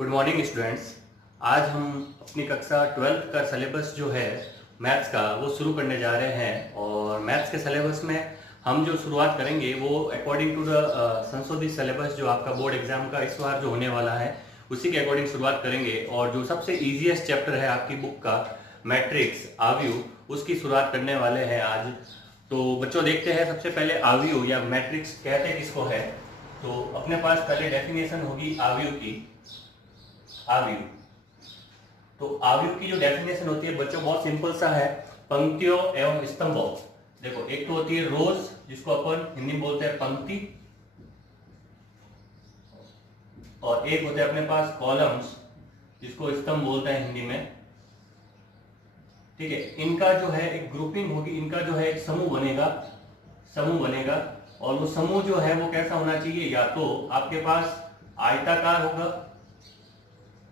Good morning students. आज हम अपनी कक्षा 12th का सिलेबस जो है मैथ्स का वो शुरू करने जा रहे हैं। और मैथ्स के सिलेबस में हम जो शुरुआत करेंगे वो अकॉर्डिंग टू द संशोधित सिलेबस जो आपका बोर्ड एग्जाम का इस बार जो होने वाला है उसी के अकॉर्डिंग शुरुआत करेंगे। और जो सबसे ईजीएस्ट चैप्टर है आपकी बुक का मैट्रिक्स आव्यूह, उसकी शुरुआत करने वाले हैं आज। तो बच्चों देखते हैं सबसे पहले आव्यूह या मैट्रिक्स कहते किसको है। तो अपने पास पहले डेफिनेशन होगी आव्यूह की। आव्यूह, तो आव्यूह की जो डेफिनेशन होती है बच्चों बहुत सिंपल सा है, पंक्तियों एवं स्तंभों। देखो एक तो होती है रोज जिसको अपन हिंदी में बोलते हैं पंक्ति, और एक होते हैं अपने पास कॉलम्स जिसको स्तंभ बोलते हैं हिंदी में। ठीक है, इनका जो है एक ग्रुपिंग होगी, इनका जो है एक समूह बनेगा। और वो समूह जो है वो कैसा होना चाहिए, या तो आपके पास आयताकार होगा,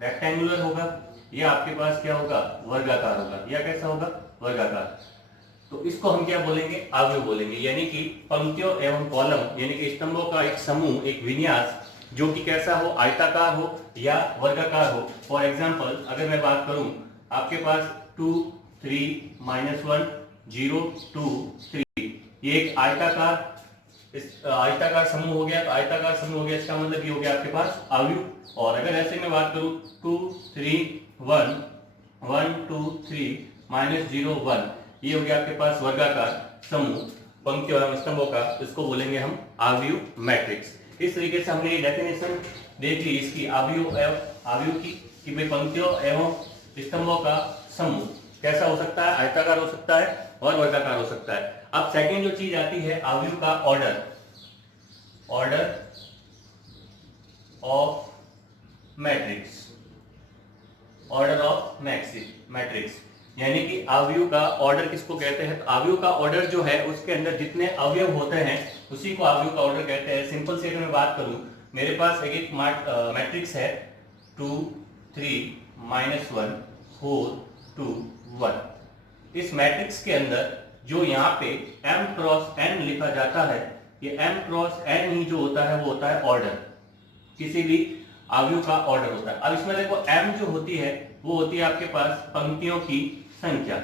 रेक्टेंगुलर होगा, या आपके पास क्या होगा, वर्गाकार होगा। या कैसा होगा, वर्गाकार। तो इसको हम क्या बोलेंगे, आव्यूह बोलेंगे। यानी कि पंक्तियों एवं कॉलम यानी कि स्तंभों का एक समूह, एक विन्यास जो कि कैसा हो, आयताकार हो या वर्गाकार हो। फॉर एग्जाम्पल अगर मैं बात करूं, आपके पास 2 3 -1 0 2 3, ये एक आयताकार आयताकार समूह हो गया। तो आयताकार समूह हो गया, इसका मतलब ये हो गया आपके पास आव्यूह। और अगर ऐसे में बात करूं 2 3 1 1 2 3 -0 1, ये हो गया आपके पास वर्गाकार समूह पंक्तियों एवं स्तंभों का, इसको बोलेंगे हम आव्यूह मैट्रिक्स। इस तरीके से हमने ये डेफिनेशन देख ली इसकी आव्यूह की कि भाई पंक्तियों एवं स्तंभों का समूह कैसा हो सकता है, आयताकार हो सकता है और वर्गाकार हो सकता है। अब सेकंड जो चीज आती है आव्यूह का ऑर्डर ऑफ मैट्रिक्स, यानी कि आव्यूह का ऑर्डर किसको कहते हैं। तो आव्यूह का ऑर्डर जो है उसके अंदर जितने अवयव होते हैं उसी को आव्यूह का ऑर्डर कहते हैं। सिंपल से अगर मैं बात करूं, मेरे पास एक मैट्रिक्स है 2 3 -1 4 2 1। इस मैट्रिक्स के अंदर जो यहाँ पे m क्रॉस n लिखा जाता है, ये m क्रॉस n ही जो होता है वो होता है ऑर्डर, किसी भी आव्यूह का ऑर्डर होता है। अब इसमें देखो m जो होती है वो होती है आपके पास पंक्तियों की संख्या।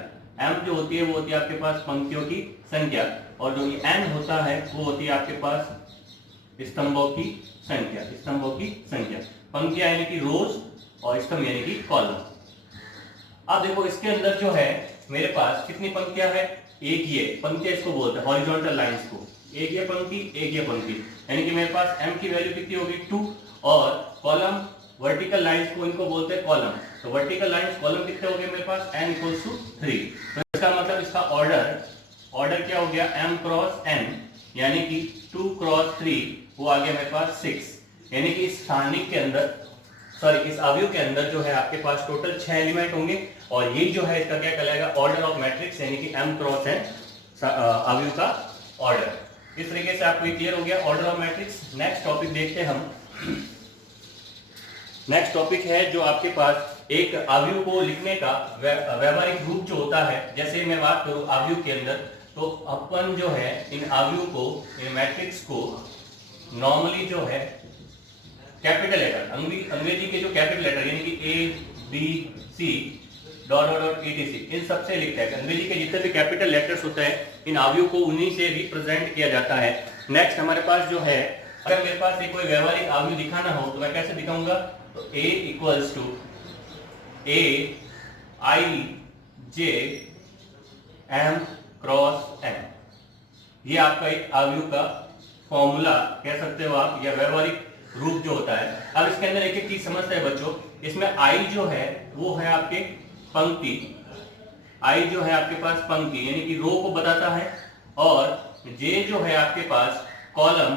m जो होती है वो होती है आपके पास पंक्तियों की संख्या, और जो ये n होता है वो होती है आपके पास स्तंभों की संख्या। पंक्तियां यानी कि रोज और स्तंभ यानी कि कॉलम। अब देखो इसके अंदर जो है मेरे पास कितनी पंक्तियां है, एक ये पंक्तियां इसको बोलते हैं हॉरिजॉन्टल लाइंस को, एक ये पंक्ति एक ये पंक्ति, यानी कि मेरे पास m की वैल्यू कितनी होगी 2, और कॉलम वर्टिकल लाइंस को इनको बोलते हैं कॉलम। तो वर्टिकल लाइंस कॉलम कितने हो गए मेरे पास n = 3। तो इसका मतलब इसका ऑर्डर क्या हो गया, m क्रॉस n, यानी कि 2 क्रॉस 3 वो आ गया मेरे पास 6। यानी कि इस स्थानिक के अंदर इस आव्यूह के अंदर जो है आपके पास टोटल 6 एलिमेंट होंगे, और यही जो है इसका क्या कहलाएगा, ऑर्डर ऑफ मैट्रिक्स, यानी कि m क्रॉस n आव्यूह का ऑर्डर। इस तरीके से आपको ये क्लियर हो गया order of matrix. Next topic देखते हैं हम। नेक्स्ट टॉपिक है जो आपके पास एक आव्यूह को लिखने का व्यवहारिक रूप जो होता है। जैसे मैं बात करूं आव्यूह के अंदर, तो अपन जो है इन आव्यूह को, इन मैट्रिक्स को नॉर्मली जो है कैपिटल लेटर, अंग्रेजी के जो कैपिटल लेटर यानी कि A B C etc इन सबसे लिखते हैं। अंग्रेजी के जितने भी कैपिटल लेटर्स होते हैं इन आव्यूह को उन्हीं से रिप्रेजेंट किया जाता है। नेक्स्ट हमारे पास जो है, अगर मेरे पास कोई व्यवहारिक आव्यूह दिखाना हो तो मैं कैसे दिखाऊंगा, तो A = A I J M cross n, ये आपका एक आव्यूह का फॉर्मूला कह सकते हो आप, या व्यवहारिक रूप जो होता है। अब इसके अंदर एक एक चीज समझते हैं बच्चों। इसमें I जो है वो है आपके पंक्ति, I जो है आपके पास पंक्ति यानी कि रो को बताता है, और J जो है आपके पास कॉलम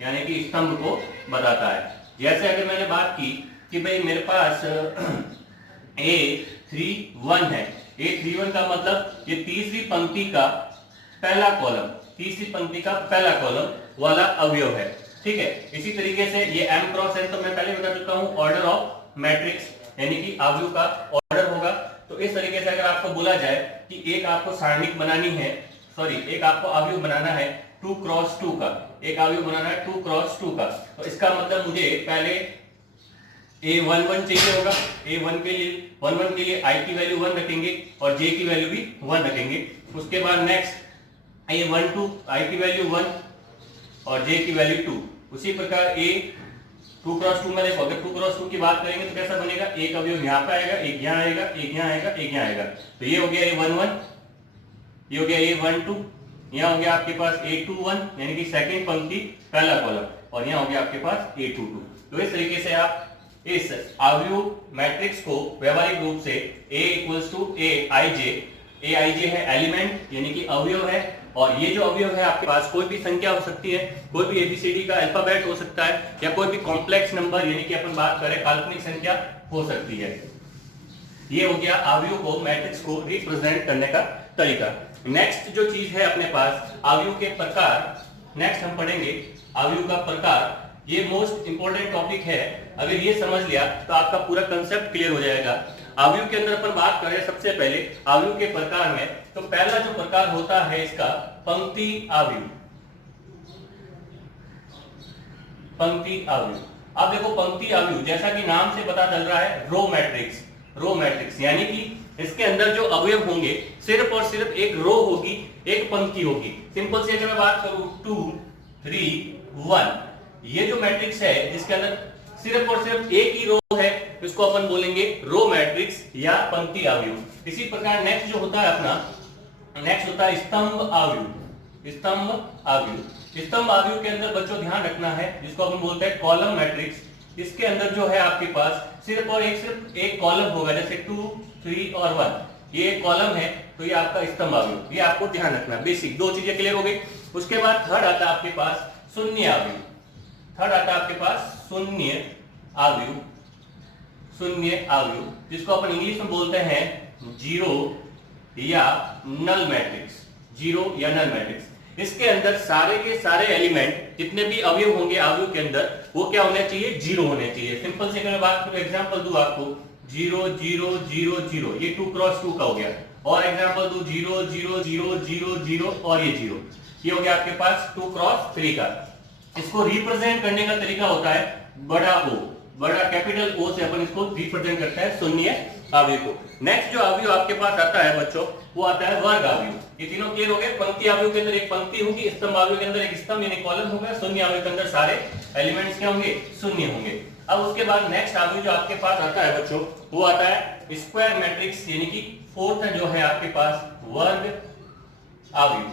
यानी कि स्तंभ को बताता है। जैसे अगर मैंने बात की कि भाई मेरे पास A31 है, A31 का मतलब ये तीसरी पंक्ति का पहला कॉलम वाला अवयव है। ठीक है, इसी तरीके से ये m क्रॉस n तो मैं पहले बता चुका हूं, ऑर्डर ऑफ मैट्रिक्स यानी कि आव्यूह का ऑर्डर होगा। तो इस तरीके से अगर आपको बोला जाए कि एक आपको सारणिक बनानी है, एक आपको आव्यूह बनाना है 2 क्रॉस 2 का, एक आव्यूह बनाना है 2 क्रॉस 2 का, तो इसका मतलब मुझे पहले A11 चाहिए होगा, A1 के लिए I की वैल्यू 1 रखेंगे और J की वैल्यू भी 1 रखेंगे। उसके बाद नेक्स्ट A12 I की वैल्यू 1 और J की वैल्यू 2। उसी प्रकार A2 क्रॉस 2 में देखो, अगर 2 क्रॉस 2 की बात करेंगे तो कैसा बनेगा, एक अवयव यहाँ पे आएगा, एक यहाँ आएगा, एक यहाँ आएगा, एक यहाँ आएगा। तो ये हो गया A11, ये हो गया A12, यहाँ हो गया आपके पास A21 यानी कि सेकंड पंक्ति पहला कॉलम, और यहाँ हो गया आपके पास A22। तो इस तरीके से आप इस अवयव मैट्रिक्स को व्यवहारिक रूप से A इक्वल्स टू Aij है एलिमेंट यानी कि अवयव है, और ये जो अवयव है आपके पास कोई भी संख्या हो सकती है, कोई भी एबीसीडी का अल्फाबेट हो सकता है, या कोई भी कॉम्प्लेक्स नंबर यानी कि अपन बात करें काल्पनिक संख्या हो सकती है। ये हो गया अवयव को मैट्रिक्स को रिप्रेजेंट करने का तरीका। नेक्स्ट जो चीज है अपने पास अवयव के प्रकार, नेक्स्ट हम पढ़ेंगे अवयव का प्रकार। ये मोस्ट इंपॉर्टेंट टॉपिक है, अगर ये समझ लिया तो आपका पूरा कंसेप्ट क्लियर हो जाएगा। अवयव के अंदर अपन बात करें सबसे पहले अवयव के प्रकार में, तो पहला जो प्रकार होता है इसका पंक्ति अवयव। पंक्ति अवयव, अब देखो पंक्ति अवयव जैसा कि नाम से पता चल रहा है रो मैट्रिक्स यानी कि इसके अंदर जो अवयव होंगे सिर्फ और सिर्फ एक रो होगी, एक पंक्ति होगी। सिंपल से अगर मैं बात करूं 2 3 1, ये जो मैट्रिक्स है जिसके अंदर सिर्फ और सिर्फ एक ही रो है, इसको अपन बोलेंगे रो मैट्रिक्स या पंक्ति अवयव। इसी प्रकार नेक्स्ट जो होता है अपना, नेक्स्ट होता है स्तंभ अवयव। स्तंभ अवयव के अंदर बच्चों ध्यान रखना है, जिसको अपन बोलते हैं कॉलम मैट्रिक्स। इसके अंदर जो है आपके पास सिर्फ और सिर्फ एक कॉलम होगा, जैसे 2 3 और 1, ये एक कॉलम है, तो ये आपका स्तंभ अवयव। ये आपको ध्यान रखना, बेसिक दो चीजें क्लियर हो गई। उसके बाद थर्ड आता है आपके पास शून्य अवयव। थर्ड आता है आपके पास शून्य अवयव, जिसको अपन इंग्लिश में बोलते हैं जीरो या नल मैट्रिक्स। इसके अंदर सारे के सारे एलिमेंट जितने भी अवयव होंगे अवयव के अंदर, वो क्या होने चाहिए, जीरो होने चाहिए। सिंपल से अगर मैं बात करूं, एग्जांपल दूं आपको 0 0 0 0, ये 2 क्रॉस 2 का हो गया। और एग्जांपल दूं 0 0 0 0 0 और ये 0, ये हो गया आपके पास 2 क्रॉस 3 का। इसको रिप्रेजेंट करने का तरीका होता है बड़ा O, बड़ा कैपिटल O से अपन इसको रिप्रेजेंट करते हैं शून्य अवयव को। नेक्स्ट जो अवयव आपके पास आता है बच्चों, वो आता है वर्ग अवयव। ये तीनों क्लियर हो गए। पंक्ति अवयव के अंदर एक पंक्ति होगी, स्तंभ अवयव के अंदर एक स्तंभ यानी कॉलम होगा, शून्य अवयव के अंदर सारे एलिमेंट्स क्या होंगे, शून्य होंगे। अब उसके बाद नेक्स्ट अवयव जो आपके पास आता है बच्चों, वो आता है स्क्वायर मैट्रिक्स यानी कि फोर्थ जो है आपके पास वर्ग अवयव,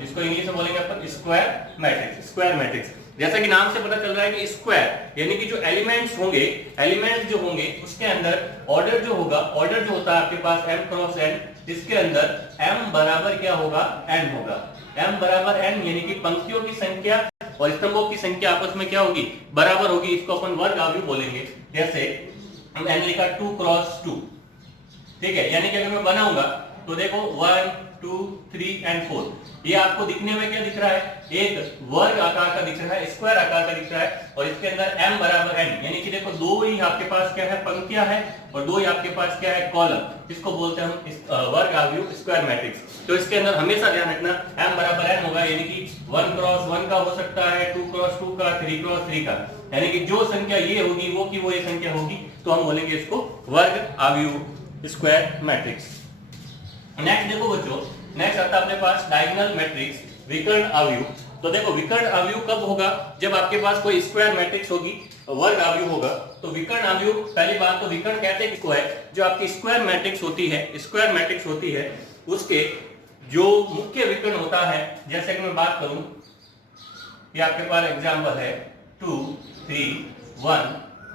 जिसको इंग्लिश में बोलेंगे अपन स्क्वायर मैट्रिक्स। जैसा कि नाम से पता चल रहा है कि स्क्वायर यानी कि जो एलिमेंट्स जो होंगे उसके अंदर ऑर्डर जो होता है आपके पास m क्रॉस n, जिसके अंदर m बराबर क्या होगा, n होगा। m बराबर n यानी कि पंक्तियों की संख्या और स्तंभों की संख्या आपस में क्या होगी, बराबर होगी। इसको अपन वर्ग अवयव बोलेंगे। जैसे हम n लिखा 2 क्रॉस 2, ठीक है, यानी कि अगर मैं बनाऊंगा तो देखो 1 2 3 एंड 4, ये आपको दिखने में क्या दिख रहा है, एक वर्ग आकार का दिख रहा है, स्क्वायर आकार का दिख रहा है। और इसके अंदर m बराबर n यानी कि देखो दो ही आपके पास क्या है, पंक्तियां है, और दो ही आपके पास क्या है, कॉलम। इसको बोलते हैं हम वर्ग अवयव स्क्वायर मैट्रिक्स। तो इसके अंदर हमेशा ध्यान रखना m बराबर n होगा, यानी कि 1 क्रॉस 1 का हो सकता है, 2 क्रॉस 2 का, 3 क्रॉस 3 का, यानी कि जो संख्या ये होगी वो की वो ये संख्या होगी, तो हम बोलेंगे इसको वर्ग अवयव स्क्वायर मैट्रिक्स। नेक्स्ट देखो बच्चों, नेक्स्ट आता है अपने पास डायगोनल मैट्रिक्स, विकर्ण अवयव। तो देखो विकर्ण अवयव कब होगा, जब आपके पास कोई स्क्वायर मैट्रिक्स होगी, वर्ग अवयव होगा। तो विकर्ण अवयव, पहली बात तो विकर्ण कहते हैं किसको है, जो आपकी स्क्वायर मैट्रिक्स होती है, उसके जो मुख्य विकर्ण होता है। जैसे कि मैं बात करूं, ये आपके पास एग्जांपल है 2 3 1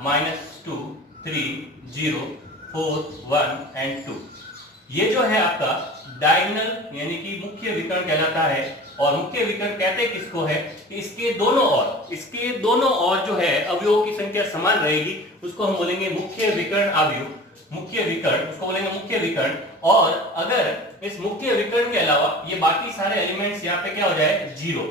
-2 3 0 4 1 एंड 2। ये जो है आपका डायगोनल यानी कि मुख्य विकर्ण कहलाता है। और मुख्य विकर्ण कहते किसको है कि इसके दोनों ओर जो है अवयवों की संख्या समान रहेगी, उसको हम बोलेंगे मुख्य विकर्ण अवयव, उसको बोलेंगे मुख्य विकर्ण। और अगर इस मुख्य विकर्ण के अलावा ये बाकी सारे एलिमेंट्स यहाँ पे क्या हो जाए, जीरो,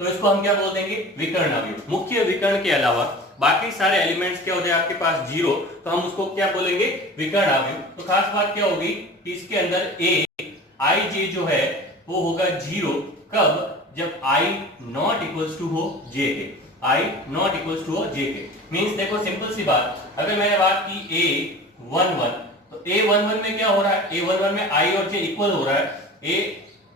तो इसको हम क्या बोल देंगे, विकर्ण अवयव। मुख्य विकर्ण के अलावा बाकी सारे एलिमेंट्स क्या हो जाए आपके पास, जीरो, तो हम उसको क्या बोलेंगे, विकर्ण अवयव। तो खास बात क्या होगी कि इसके अंदर Aij जो है वो होगा जीरो, कब, जब i नॉट इक्वल्स टू हो j के, i नॉट इक्वल्स टू हो j के। मींस देखो सिंपल सी बात, अगर मैंने बात की a11 तो a11 में क्या हो रहा है, a11 में i और j इक्वल हो रहा है,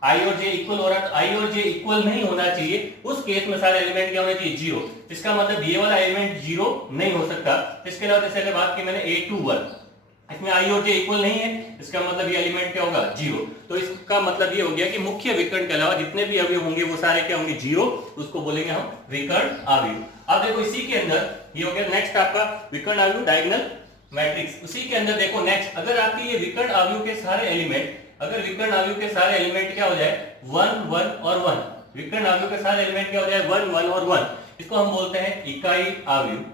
i और j इक्वल हो रहा है, तो i और j इक्वल नहीं होना चाहिए, उस केस में सारे एलिमेंट क्या होने चाहिए, जीरो। इसका मतलब ये वाला एलिमेंट जीरो नहीं हो सकता। इसके अलावा जैसे अगर बात की मैंने a21, इसमें i और j इक्वल नहीं है, इसका मतलब ये एलिमेंट क्या होगा, जीरो। तो इसका मतलब ये हो गया कि मुख्य विकर्ण के अलावा जितने भी अवयव होंगे वो सारे क्या होंगे, जीरो। उसको बोलेंगे हम विकर्ण अवयव। अब देखो इसी के अंदर ये हो गया नेक्स्ट आपका विकर्ण अवयव डायगोनल मैट्रिक्स। उसी के अंदर देखो नेक्स्ट, अगर आपके ये विकर्ण अवयव के सारे एलिमेंट, अगर विकर्ण अवयव के सारे एलिमेंट क्या हो जाए, 1 1 और 1, विकर्ण अवयव के सारे एलिमेंट क्या हो जाए, 1 1 और 1, इसको हम बोलते हैं इकाई अवयव।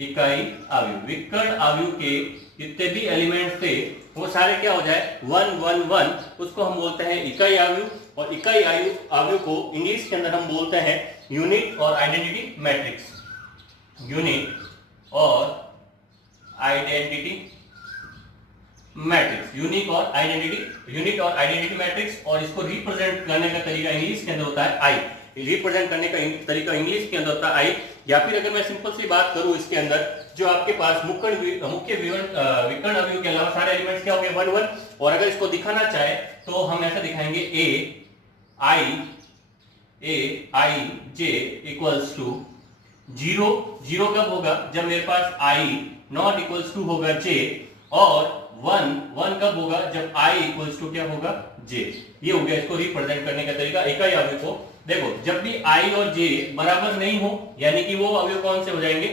इकाई अवयव, विकर्ण अवयव के जितने भी एलिमेंट थे वो सारे क्या हो जाए, 1 1 1, उसको हम बोलते हैं इकाई अवयव। और इकाई अवयव को इंग्लिश के अंदर हम बोलते हैं यूनिट और आइडेंटिटी मैट्रिक्स। यूनिट और आइडेंटिटी मैट्रिक्स, यूनिट और आइडेंटिटी मैट्रिक्स। और इसको रिप्रेजेंट करने का तरीका इंग्लिश के अंदर होता है आई, रिप्रेजेंट करने का तरीका इंग्लिश के अंदर होता है आई। या फिर अगर मैं सिंपल सी बात करूं, इसके अंदर जो आपके पास मुख्य विकर्ण अवयव के अलावा सारे एलिमेंट्स क्या हो गए, 1 1। और अगर इसको दिखाना चाहे तो हम ऐसा दिखाएंगे a i j equals to 0। 0 कब होगा, जब मेरे पास i नॉट इक्वल्स टू होगा j, और 1 कब होगा, जब i इक्वल्स टू क्या होगा, j। ये हो गया इसको रिप्रेजेंट करने का तरीका इकाई अवयव को। देखो जब भी i और j बराबर नहीं हो, यानी कि वो अवयव कौन से हो जाएंगे,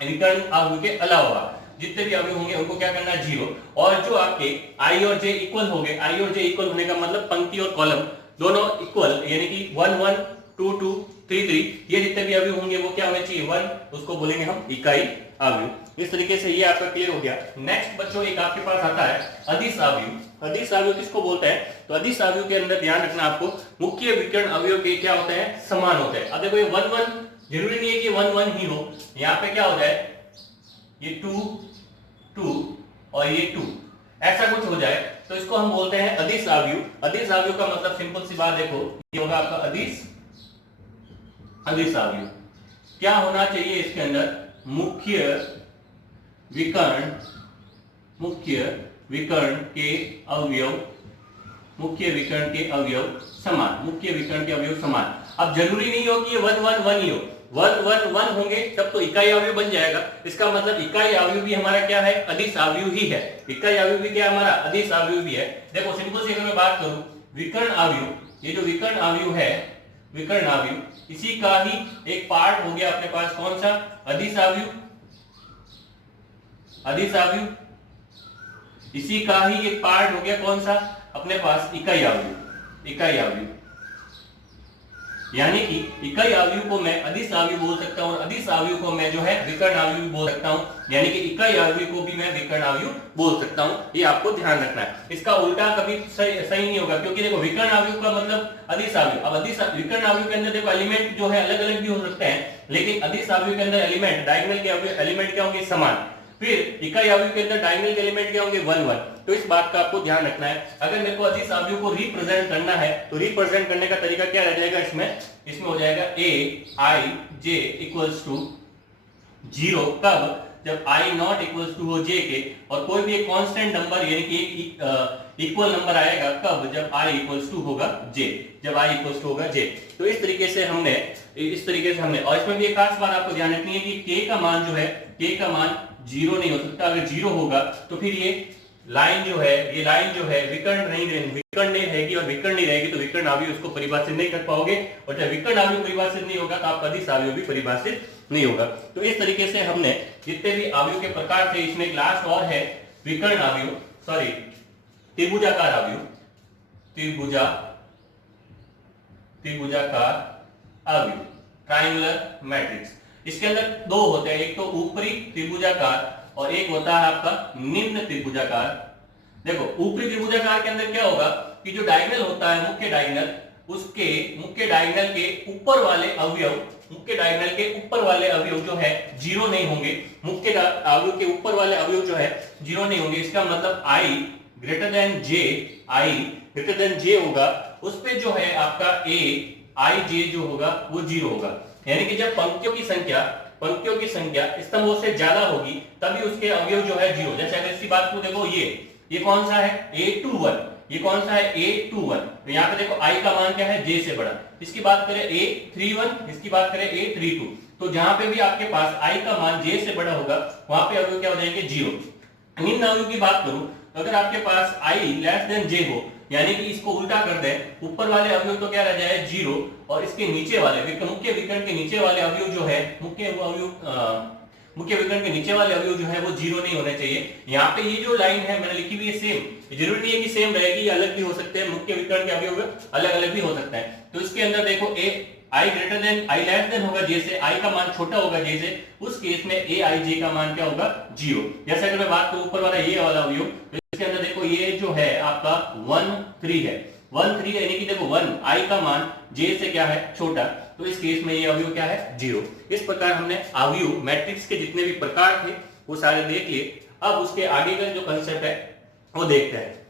विकर्ण अवयव के अलावा जितने भी अवयव होंगे उनको क्या करना है, 0। और जो आपके i और j इक्वल हो गए, i और j इक्वल होने का मतलब पंक्ति और कॉलम दोनों इक्वल, यानी कि 1 1 2 2 3 3, ये जितने भी अवयव होंगे वो क्या होने चाहिए, 1, उसको बोलेंगे हम इकाई अवयव। इस तरीके से ये आपका क्लियर हो गया। नेक्स्ट बच्चों एक आपके पास आता है अदिश अवयव। अदिश अवयव किसको बोलते हैं, तो अदिश अवयव के अंदर ध्यान रखना आपको, मुख्य विकर्ण अवयव के क्या होते हैं, समान होते हैं। अब देखो ये 1 1 जरूरी नहीं है कि 1 1 ही हो, यहाँ पे क्या हो जाए, ये 2 2 और ये 2, ऐसा कुछ हो जाए तो इसको हम बोलते हैं अदिश अवयव। अदिश अवयव का मतलब सिंपल सी बात, देखो ये होगा आपका अदिश अवयव। क्या होना चाहिए इसके अंदर, मुख्य विकर्ण के अवयव, मुख्य विकर्ण के अवयव समान, मुख्य विकर्ण के अवयव समान। अब जरूरी नहीं हो कि ये 1 1 1 ही हो, 1 1 1 होंगे तब तो इकाई अवयव बन जाएगा। इसका मतलब इकाई अवयव भी हमारा क्या है, अदिश अवयव ही है। इकाई अवयव भी क्या हमारा, अदिश अवयव भी है। देखो सिंपल से अगर मैं बात करूं, विकर्ण अवयव, ये जो विकर्ण अवयव है, विकर्ण अवयव, इसी का ही एक पार्ट हो गया अपने पास, कौन सा, अदिश अवयव। अदिश अवयव इसी का ही एक पार्ट हो गया, कौन सा, अपने पास इकाई अवयव। इकाई अवयव यानी कि इकाई अवयव को मैं अदिश अवयव बोल सकता हूं, और अदिश अवयव को मैं जो है विकर्ण अवयव बोल सकता हूं, यानी कि इकाई अवयव को भी मैं विकर्ण अवयव बोल सकता हूं। ये आपको ध्यान रखना है, इसका उल्टा कभी सही नहीं होगा, क्योंकि देखो विकर्ण अवयव का मतलब अदिश अवयव। अब अदिश विकर्ण अवयव के अंदर देखो एलिमेंट जो है अलग अलग भी हो सकते हैं, लेकिन अदिश अवयव के अंदर एलिमेंट, डायगोनल के एलिमेंट क्या होंगे, समान। फिर इकाई अवयव के अंदर डायगोनल के एलिमेंट क्या होंगे, 1 1। तो इस बात का आपको ध्यान रखना है। अगर मेरे को अदिश अवयव को रिप्रेजेंट करना है तो रिप्रेजेंट करने का तरीका क्या रह जाएगा, इसमें हो जाएगा a i j equals to 0। कब, जब i नॉट इक्वल्स टू हो j के, और कोई भी एक कांस्टेंट नंबर यानी कि एक इक्वल नंबर आएगा, कब, जब i इक्वल्स टू होगा j, जब i इक्वल्स टू होगा j। तो इस तरीके से हमने और इसमें भी एक खास बात आपको ध्यान रखनी है कि k का मान जो है, k का मान 0 नहीं हो सकता। अगर 0 होगा तो फिर ये लाइन जो है विकर्ण नहीं रहेगी, और विकर्ण नहीं रहेगी तो विकर्ण अवयव उसको परिभाषित नहीं कर पाओगे, और जब विकर्ण अवयव परिभाषित नहीं होगा तो आपका अदिश अवयव भी परिभाषित नहीं होगा। तो इस तरीके से हमने जितने भी अवयव के प्रकार थे, इसमें एक लास्ट और है विकर्ण अवयव, सॉरी त्रिभुजाकार अवयव, त्रिभुजाकार अवयव, ट्रायंगुलर मैट्रिक्स। इसके अंदर दो होते हैं, एक तो ऊपरी त्रिभुजाकार और एक होता है आपका निम्न त्रिभुजाकार। देखो ऊपरी त्रिभुजाकार के अंदर क्या होगा कि जो डायगोनल होता है, मुख्य डायगोनल, उसके मुख्य डायगोनल के ऊपर वाले अवयव जो है 0 नहीं होंगे। मुख्य अवयव के ऊपर वाले अवयव जो है 0 नहीं होंगे। इसका मतलब i ग्रेटर देन j होगा, उस पे जो है आपका ए आई जे जो होगा वो 0 होगा। यानी कि जब पंक्तियों की संख्या स्तंभों से ज्यादा होगी तभी उसके अवयव जो है 0। जैसे अगर इसकी बात को देखो, ये कौन सा है A21, ये कौन सा है A21, तो यहाँ पे देखो i का मान क्या है j से बड़ा। इसकी बात करें A31, इसकी बात करें A32, तो जहां पे भी आपके पास i का मान j से बड़ा होगा वहां पे अवयव क्या हो जाएंगे 0। निम्न अवयव की बात करूं तो अगर आपके पास i लेस देन j हो, यानी कि इसको उल्टा कर दें, ऊपर वाले अवयव तो क्या रह जाए 0 और इसके नीचे वाले मुख्य विकर्ण के नीचे वाले अवयव जो है मुख्य विकर्ण के नीचे वाले अवयव जो है वो 0 नहीं होने चाहिए। यहाँ पे ये जो लाइन है मैंने लिखी हुई है सेम, जरूरी नहीं है कि सेम रहेगी, अलग भी हो सकते हैं, मुख्य विकर्ण के अवयव अलग अलग भी हो सकता है। तो इसके अंदर देखो I greater than I less than होगा j से, i का मान छोटा होगा j से, उस केस में a i j का मान क्या होगा 0। जैसे अगर मैं बात करूं ऊपर वाला ये वाला अवयव, तो इसके अंदर देखो ये जो है आपका 1 3 है, 1 3 यानी कि देखो 1 i का मान j से क्या है छोटा, तो इस केस में ये अवयव क्या है 0। इस प्रकार हमने अवयव मैट्रिक्स के जितने भी प्रकार थे वो सारे देख लिए। अब उसके आगे का जो कंसेप्ट है वो देखते हैं।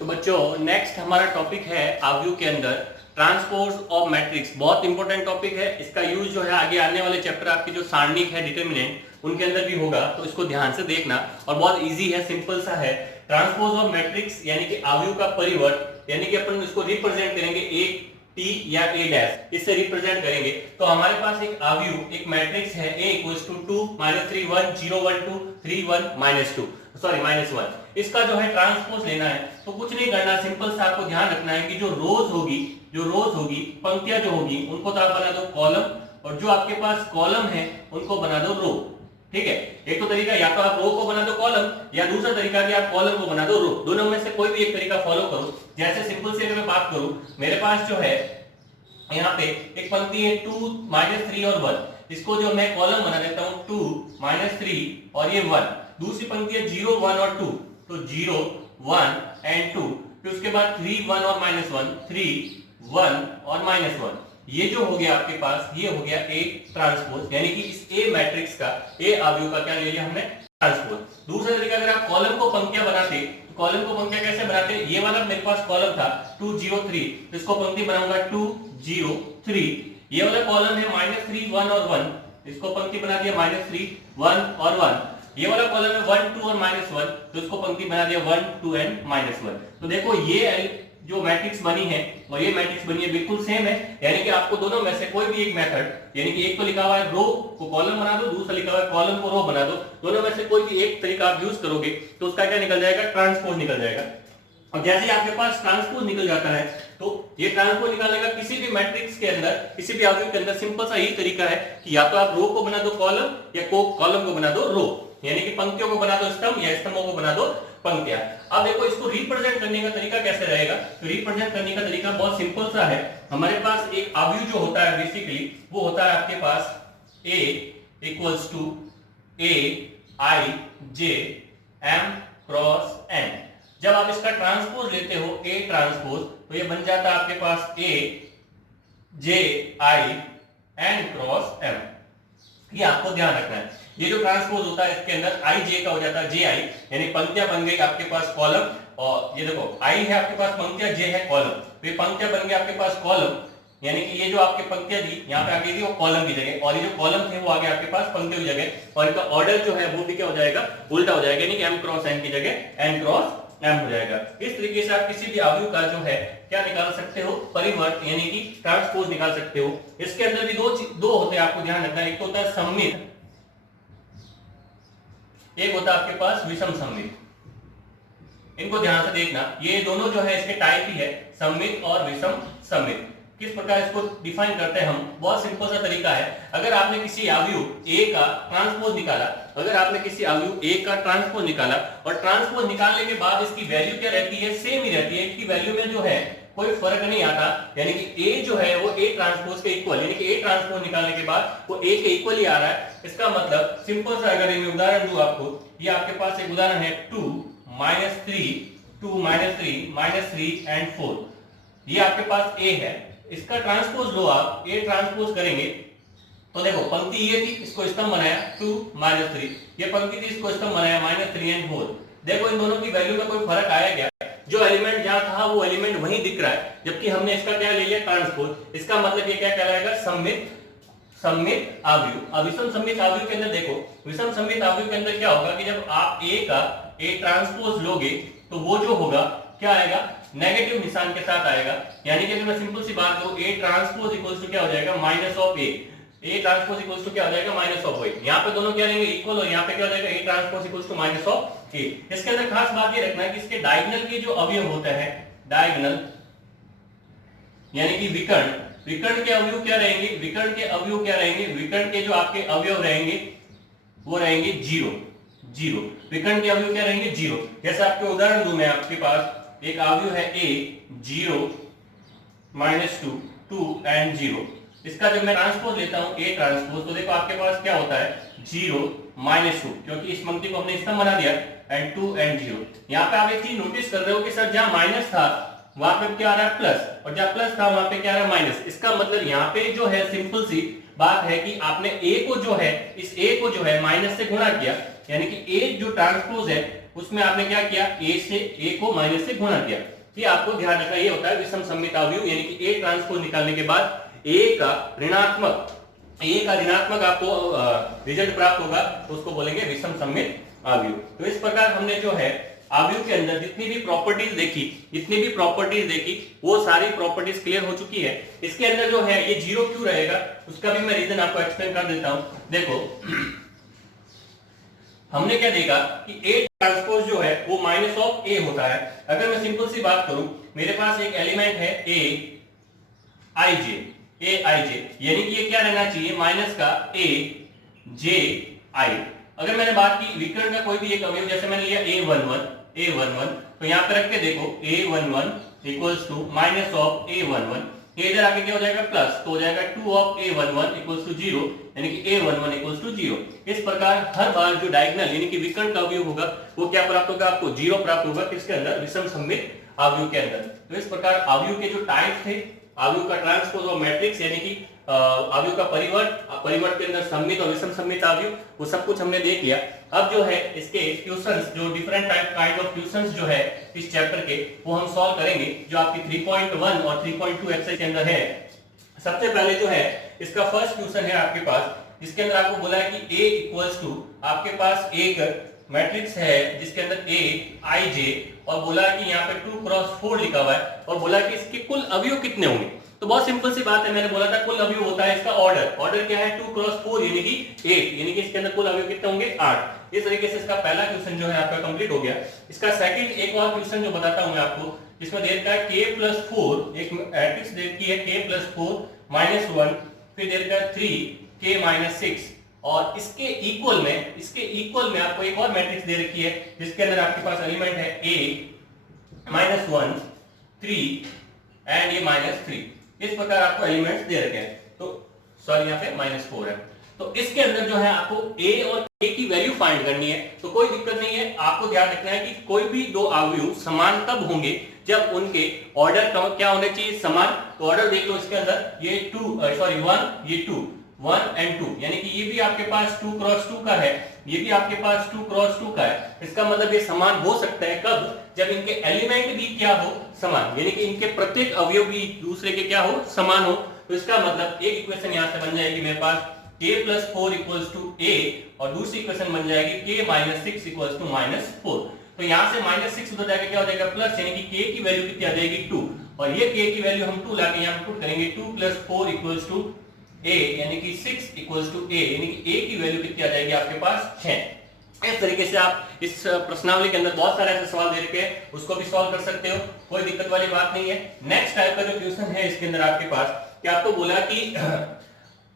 तो बच्चों नेक्स्ट हमारा टॉपिक है अवयव के अंदर ट्रांसपोज ऑफ मैट्रिक्स। बहुत इंपॉर्टेंट टॉपिक है, इसका यूज जो है आगे आने वाले चैप्टर आपके जो सारणिक है डिटरमिनेंट उनके अंदर भी होगा, तो इसको ध्यान से देखना। और बहुत इजी है, सिंपल सा है। ट्रांसपोज ऑफ मैट्रिक्स यानी कि अवयव का परिवर्त, यानी कि अपन इसको रिप्रेजेंट करेंगे एक टी या ए डैश, इससे रिप्रेजेंट करेंगे। तो हमारे पास एक अवयव एक मैट्रिक्स है a इक्वल्स टू 2 -3 1 0 1 2 3 1 -2 सॉरी -1। इसका जो है ट्रांसपोज लेना है तो कुछ नहीं करना, सिंपल सा आपको ध्यान रखना है कि जो रोज होगी पंक्तियां जो होगी उनको तो आप बना दो कॉलम, और जो आपके पास कॉलम है उनको बना दो रो। ठीक है, एक तो तरीका या तो आप रो को बना दो कॉलम, या दूसरा तरीका कि आप कॉलम को बना दो रो। दोनों में से कोई भी एक तरीका फॉलो करो। जैसे सिंपल से अगर मैं बात करूं, मेरे पास जो है यहाँ पे एक पंक्ति है 2 -3 और 1, इसको जो मैं कॉलम बना देता हूं 2 -3 और ये 1। दूसरी पंक्ति है 0 1 और 2, तो 0 1 एंड 2, फिर उसके बाद 3 1 और -1 3 1 और -1। ये जो हो गया आपके पास, ये हो गया ए ट्रांसपोज, यानी कि इस ए मैट्रिक्स का ए अवयव का क्या ले लिया हमने ट्रांसपोज। दूसरा तरीका, अगर आप कॉलम को पंक्तियां बनाते तो कॉलम को पंक्तियां कैसे बनाते, ये वाला मेरे पास कॉलम था 2 0 3, तो इसको पंक्ति बनाऊंगा 2 0 3। ये वाला कॉलम है -3 1 और 1, इसको पंक्ति बना दिया -3 1 और 1। ये वाला कॉलम है 1 2 और -1, तो इसको पंक्ति बना दिया 1 2 एंड -1। तो देखो ये जो मैट्रिक्स बनी है और ये मैट्रिक्स बनी है बिल्कुल सेम है, यानी कि आपको दोनों में से कोई भी एक मेथड, यानी कि एक तो लिखा हुआ है रो को कॉलम बना दो, दूसरा लिखा हुआ है कॉलम को रो बना दो, दोनों में से कोई भी एक तरीका आप यूज करोगे तो उसका क्या निकल जाएगा ट्रांसपोज निकल जाएगा। और जैसे ही आपके पास ट्रांसपोज निकल जाता है तो ये ट्रांसपोज निकालने का किसी भी मैट्रिक्स के अंदर, किसी भी अवयव के अंदर सिंपल सा यही तरीका है कि या तो आप रो को बना दो कॉलम या कॉलम को बना दो रो, यानी कि पंक्तियों को बना दो स्तंभ या स्तंभों को बना दो पंक्तियां। अब देखो इसको रिप्रेजेंट करने का तरीका कैसे रहेगा, तो रिप्रेजेंट करने का तरीका बहुत सिंपल सा है। हमारे पास एक अवयव जो होता है बेसिकली वो होता है आपके पास a equals to a i j m cross n। जब आप इसका ट्रांसपोज लेते हो a ट्रांसपोज, तो ये बन जाता है आपके पास a j i n cross m। ये आपको ध्यान रखना है। ये जो ट्रांसपोज होता है इसके अंदर i j का हो जाता है j i, यानी पंक्तियां बन गई आपके पास कॉलम, और ये देखो i है आपके पास पंक्तियां, j है कॉलम, तो ये पंक्तियां बन गई आपके पास कॉलम, यानी कि ये जो आपके पंक्तियां थी यहाँ पे आगे थी वो कॉलम की जगह, और ये जो कॉलम थे वो आगे आपके पास पंक्तियों की जगह, और इनका ऑर्डर जो है वो भी क्या हो जाएगा उल्टा हो जाएगा, यानी कि m क्रॉस n की जगह n क्रॉस m हो जाएगा। इस तरीके से आप किसी भी अवयव का जो है क्या निकाल सकते हो परिवर्त, यानी कि ट्रांसपोज निकाल सकते हो। इसके अंदर भी दो होते हैं, आपको ध्यान रखना है। एक तो होता है सममित, एक होता है आपके पास विषम सममित। इनको ध्यान से देखना, ये दोनों जो है इसके टाइप ही है, सममित और विषम सममित। किस प्रकार इसको डिफाइन करते हैं हम, बहुत सिंपल सा तरीका है। अगर आपने किसी अवयव a का ट्रांसपोज निकाला, अगर आपने किसी अवयव a का ट्रांसपोज निकाला और ट्रांसपोज निकालने के बाद इसकी वैल्यू क्या रहती है, सेम ही रहती है, इसकी वैल्यू में जो है कोई फर्क नहीं आता, यानी कि a जो है वो a ट्रांसपोज के इक्वल, यानी कि a ट्रांसपोज निकालने के बाद वो a के इक्वल ही आ रहा है। इसका मतलब सिंपल सा, अगर मैं उदाहरण दूं आपको, ये आपके पास एक उदाहरण है 2 -3 2 -3 -3 एंड 4। ये आपके पास A है, इसका ट्रांसपोज लो आप, A ट्रांसपोज करेंगे तो देखो पंक्ति ये थी, इसको स्तंभ बनाया 2 -3, ये पंक्ति थी, इसको स्तंभ बनाया -3 एंड 4। देखो इन दोनों की वैल्यू में कोई फर्क आया क्या? जो एलिमेंट जहां था वो एलिमेंट वहीं दिख रहा है, जबकि हमने इसका क्या ले लिया ट्रांसपोज। इसका मतलब ये क्या कहलाएगा? सममित आव्यूह। अब विषम सममित आव्यूह के अंदर देखो, विषम सममित आव्यूह के अंदर क्या होगा कि जब आप A का A ट्रांसपोज लोगे तो वो जो होगा क्या आएगा? नेगेटिव निशान के साथ आएगा। यानी कि अगर मैं सिंपल सी बात करूं, A ट्रांसपोज इक्वल्स टू क्या हो जाएगा? Minus of A transpose equals to क्या हो जाएगा? Minus of A। यहाँ पे दोनों क्या रहेंगे? इक्वल, और यहाँ पे क्या हो जाएगा? A transpose equals to minus of A। इसके अंदर खास बात ये रखना है कि इसके डायगोनल के जो अवयव होते हैं, डायगोनल यानी कि विकर्ण, विकर्ण के अवयव क्या रहेंगे? विकर्ण के अवयव क्या रहेंगे? विकर्ण के जो आपके अवयव रहेंगे वो रहेंगे 0। विकर्ण के अवयव क्या रहेंगे? 0। जैसे आपके उदाहरण दूं मैं, आपके पास एक अवयव है A 0 -2 2 एंड 0। इसका जब मैं ट्रांसपोज लेता हूं A ट्रांसपोज, तो देखो आपके पास क्या होता है? 0 -2, क्योंकि इस पंक्ति को हमने स्तंभ बना दिया, एंड 2 एंड 0। यहाँ पे आप एक चीज नोटिस कर रहे हो कि सर जहां माइनस था वहां पे क्या आ रहा है? प्लस, और जहां प्लस था वहां पे क्या आ रहा है? माइनस। इसका मतलब यहाँ पे जो है सिंपल सी बात है कि आपने A को जो है, इस A को जो है माइनस से गुणा किया, यानी कि A जो ट्रांसपोज है उसमें आपने क्या किया? A को माइनस से गुणा किया। ये आपको ध्यान रखना, ये होता है विषम सममित आव्यूह। यानी कि A ट्रांसपोज निकालने के बाद A का ऋणात्मक आपको रिजल्ट प्राप्त होगा, तो उसको बोलेंगे विषम सममित आव्यूह। तो इस प्रकार हमने जो है आव्यूह के अंदर जितनी भी प्रॉपर्टीज देखी वो सारी प्रॉपर्टीज क्लियर हो चुकी है। इसके अंदर जो है ये 0 क्यों रहेगा उसका भी मैं रीजन आपको एक्सप्लेन कर देता हूं। देखो हमने क्या देखा कि A ट्रांसपोज जो है वो माइनस ऑफ A होता है। अगर मैं सिंपल सी बात करूं, मेरे पास एक एलिमेंट है Aij, यानी कि ये क्या रहना चाहिए? माइनस का Aj। अगर मैंने बात की विकर्ण का कोई भी एक अवयव, जैसे मैंने लिया A11, तो यहाँ पे रख के देखो A11 equals to minus of A11, ये इधर आके क्या हो जाएगा? प्लस, तो हो जाएगा 2 ऑफ A11 इक्वल्स टू 0, यानी कि A11 इक्वल्स टू 0। इस प्रकार हर बार जो डायगोनल यानी कि विकर्ण का अवयव होगा वो क्या प्राप्त होगा? आपको 0 प्राप्त होगा। किसके अंदर? विषम सममित आव्यूह के अंदर। तो इस प्रकार आव्यूह के जो टाइप थे, आव्यूह का ट्रांसपोज और मैट्रिक्स यानी कि आव्यूह का परिवर्त के अंदर सममित और विषम सममित आव्यूह, वो सब कुछ हमने देख लिया। अब जो है इसके क्वेश्चंस, जो डिफरेंट काइंड ऑफ क्वेश्चंस जो है इस चैप्टर के, वो हम सॉल्व करेंगे, जो आपकी 3.1 और 3.2 एक्सरसाइज के अंदर है। सबसे पहले जो है इसका फर्स्ट क्वेश्चन है आपके पास, इसके अंदर आपको बोला है कि A इक्वल्स टू, आपके पास एक मैट्रिक्स है जिसके अंदर Aij, और बोला कि यहाँ पे 2 क्रॉस 4 लिखा हुआ है, और बोला कि इसके कुल अवयव कितने होंगे। तो बहुत सिंपल सी बात है, मैंने बोला था कुल अवयव होता है इसका ऑर्डर क्या है? 2 क्रॉस 4 यानी कि 8, यानी कि इसके अंदर कुल अवयव कितने होंगे? 8। इस तरीके से इसका पहला क्वेश्चन जो है आपका कंप्लीट हो गया। इसका सेकंड एक और क्वेश्चन जो बताता हूं मैं आपको, जिसमें दे रखा है k+4, एक मैट्रिक्स दे रखी है k+4 -1, फिर दे रखा है 3k -6, और इसके इक्वल में आपको एक और मैट्रिक्स दे रखी है जिसके अंदर आपके पास एलिमेंट है A -1 3 एंड ये -3। इस प्रकार आपको एलिमेंट्स दे रखे हैं। तो सॉरी यहाँ पे -4 है। तो इसके अंदर जो है आपको A और K की वैल्यू फाइंड करनी है। तो कोई दिक्कत नहीं है, आपको ध्यान रखना है कि कोई भी दो अवयव समान तब होंगे जब उनके ऑर्डर क्या होने चाहिए? समान। तो ऑर्डर देख लो इसके अंदर, ये 1 ये 2 1 एंड 2, यानी कि ये भी आपके पास 2 क्रॉस 2 का है, ये भी आपके पास 2 क्रॉस 2 का है। इसका मतलब ये समान हो सकता है कब? जब इनके एलिमेंट भी क्या हो? समान, यानी कि इनके प्रत्येक अवयव भी दूसरे के क्या हो? समान हो। तो इसका मतलब एक इक्वेशन यहां से बन जाएगी मेरे पास k+4 इक्वल्स टू A, और दूसरी इक्वेशन बन जाएगी k -6 इक्वल्स टू -4। तो यहां से -6 उधर जाके क्या हो जाएगा? प्लस, यानी कि k की वैल्यू कितनी आ जाएगी? 2, और ये k की वैल्यू हम 2 लाके यहां पुट करेंगे, 2 + 4 इक्वल्स टू A, यानी कि 6 इक्वल्स टू A, यानी कि A की वैल्यू कितनी आ जाएगी आपके पास? 6। इस तरीके से आप इस प्रश्नावली के अंदर बहुत सारे ऐसे सवाल दे रखे हैं, उसको भी सॉल्व कर सकते हो, कोई दिक्कत वाली बात नहीं है। नेक्स्ट टाइप का जो क्वेश्चन है इसके अंदर आपके पास, कि आपको बोला कि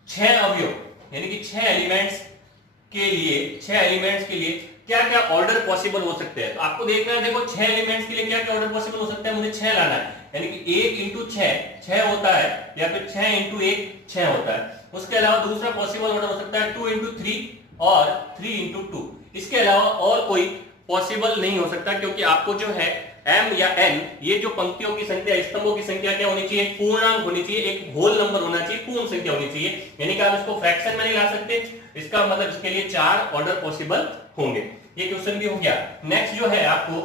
6 अवयव यानी कि 6 एलिमेंट्स के लिए क्या क्या ऑर्डर पॉसिबल हो सकते हैं। तो आपको देखना है, देखो 6 एलिमेंट्स के लिए क्या क्या ऑर्डर पॉसिबल हो सकता है, मुझे 6 लाना है, यानी कि 1 × 6 होता है, या फिर 6 × 1 6 होता है। उसके अलावा दूसरा पॉसिबल ऑर्डर हो सकता है 2 × 3 और 3 × 2। इसके अलावा और कोई पॉसिबल नहीं हो सकता, क्योंकि आपको जो है m या n, ये जो पंक्तियों की संख्या, स्तंभों की संख्या क्या होनी चाहिए, पूर्णांक होनी चाहिए, एक होल नंबर होना चाहिए, पूर्ण संख्या होनी चाहिए, यानी कि आप इसको फ्रैक्शन में नहीं ला सकते। इसका मतलब इसके लिए 4 ऑर्डर पॉसिबल होंगे। ये क्वेश्चन भी हो गया। नेक्स्ट जो है आपको,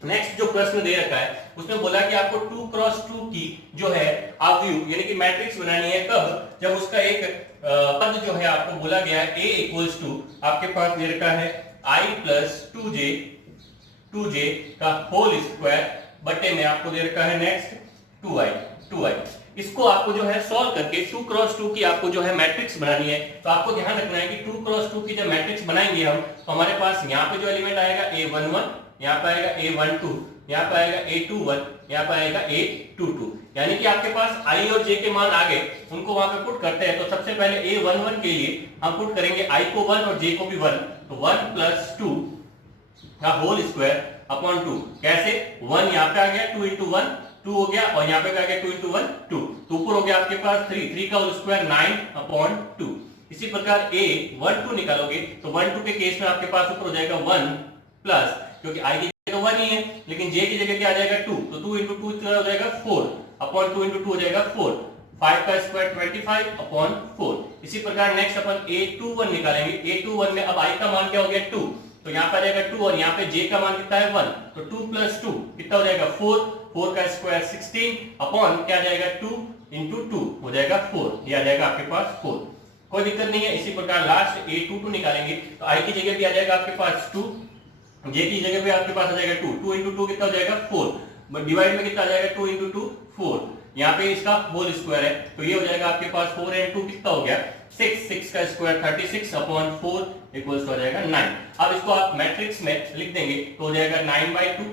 नेक्स्ट जो प्रश्न दे रखा है उसमें बोला कि आपको 2 क्रॉस 2 की जो है आव्यूह यानी कि मैट्रिक्स बनानी है, कब, जब उसका एक पद जो है आपको बोला गया है a इक्वल्स टू, आपके पास दे रखा है i प्लस 2j का होल स्क्वायर बटे में आपको दे रखा है नेक्स्ट 2i। इसको आपको जो है सॉल्व करके 2 क्रॉस 2 की आपको जो है मैट्रिक्स बनानी है। तो आपको ध्यान रखना है कि 2 क्रॉस 2 की जब मैट्रिक्स बनाएंगे हम, तो हमारे पास यहाँ पे जो एलिमेंट आएगा a11, यहाँ पे आएगा a12, यहाँ पे आएगा a21, यहाँ पे आएगा a22, यानी कि आपके पास i और j के मान आ गए, उनको वहां पे पुट करते हैं। तो सबसे पहले a11 के लिए हम पुट करेंगे i को 1 और j को भी 1, तो 1 प्लस 2 का होल स्क्वायर अपॉन 2। कैसे, 1 यहाँ पे आ गया, 2 इंटू 1 2 हो गया, और यहाँ पे आ गया 2 इंटू 1 2, तो ऊपर हो गया आपके पास 3 का होल स्क्वायर 9 अपॉन 2। इसी प्रकार a12 निकालोगे तो 1 2 के केस में आपके पास ऊपर हो जाएगा 1 प्लस, क्योंकि i की जगह तो 1 ही है, लेकिन j की जगह क्या आ जाएगा 2, तो 2 इंटू 2 हो जाएगा 4 अपॉन 2 इंटू 2 हो जाएगा 4, 5 का स्क्वायर 25 अपॉन 4। इसी प्रकार नेक्स्ट अपन a21 निकालेंगे। a21 में अब i का मान क्या हो गया 2, तो यहाँ पे आ जाएगा 2 और यहाँ पे j का मान कितना है 1, तो 2 प्लस 2 कितना हो जाएगा 4 का स्क्वायर 16 अपॉन क्या आ जाएगा 2 इंटू 2 हो जाएगा 4, ये आ जाएगा आपके पास 4, कोई दिक्कत नहीं है। इसी प्रकार लास्ट a22 निकालेंगे तो i की जगह भी आ जाएगा आपके पास 2, j की जगह पे आपके पास आ जाएगा 2 इंटू 2 कितना हो जाएगा 4, बट डिवाइड में कितना आ जाएगा 2 इंटू 2 4, यहाँ पे इसका होल स्क्वायर है, तो ये हो जाएगा आपके पास 4 एंड 2 कितना हो गया 6 का स्क्वायर 36 अपॉन 4 इक्वल्स हो जाएगा 9। अब इसको आप मैट्रिक्स में लिख देंगे तो हो जाएगा 9/2,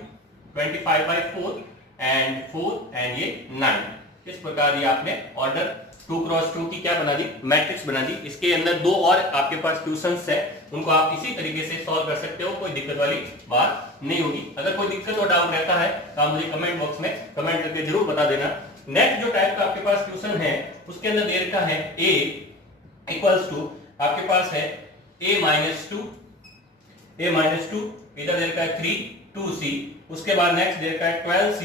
25/4 एंड 4 एंड ये 9। इस प्रकार ये आपने ऑर्डर 2 क्रॉस 2 की क्या बना दी, मैट्रिक्स बना दी। इसके अंदर 2 और आपके पास क्वेश्चंस है, उनको आप इसी तरीके से सॉल्व कर सकते हो, कोई दिक्कत वाली बात नहीं होगी। अगर कोई दिक्कत और डाउट रहता है तो आप मुझे कमेंट बॉक्स में कमेंट करके जरूर बता देना। नेक्स्ट जो टाइप का आपके पास क्वेश्चन है उसके अंदर दे रखा है a इक्वल्स टू, आपके पास है a माइनस 2, इधर दे रखा है 3 2c, उसके बाद नेक्स्ट दे रखा है 12c,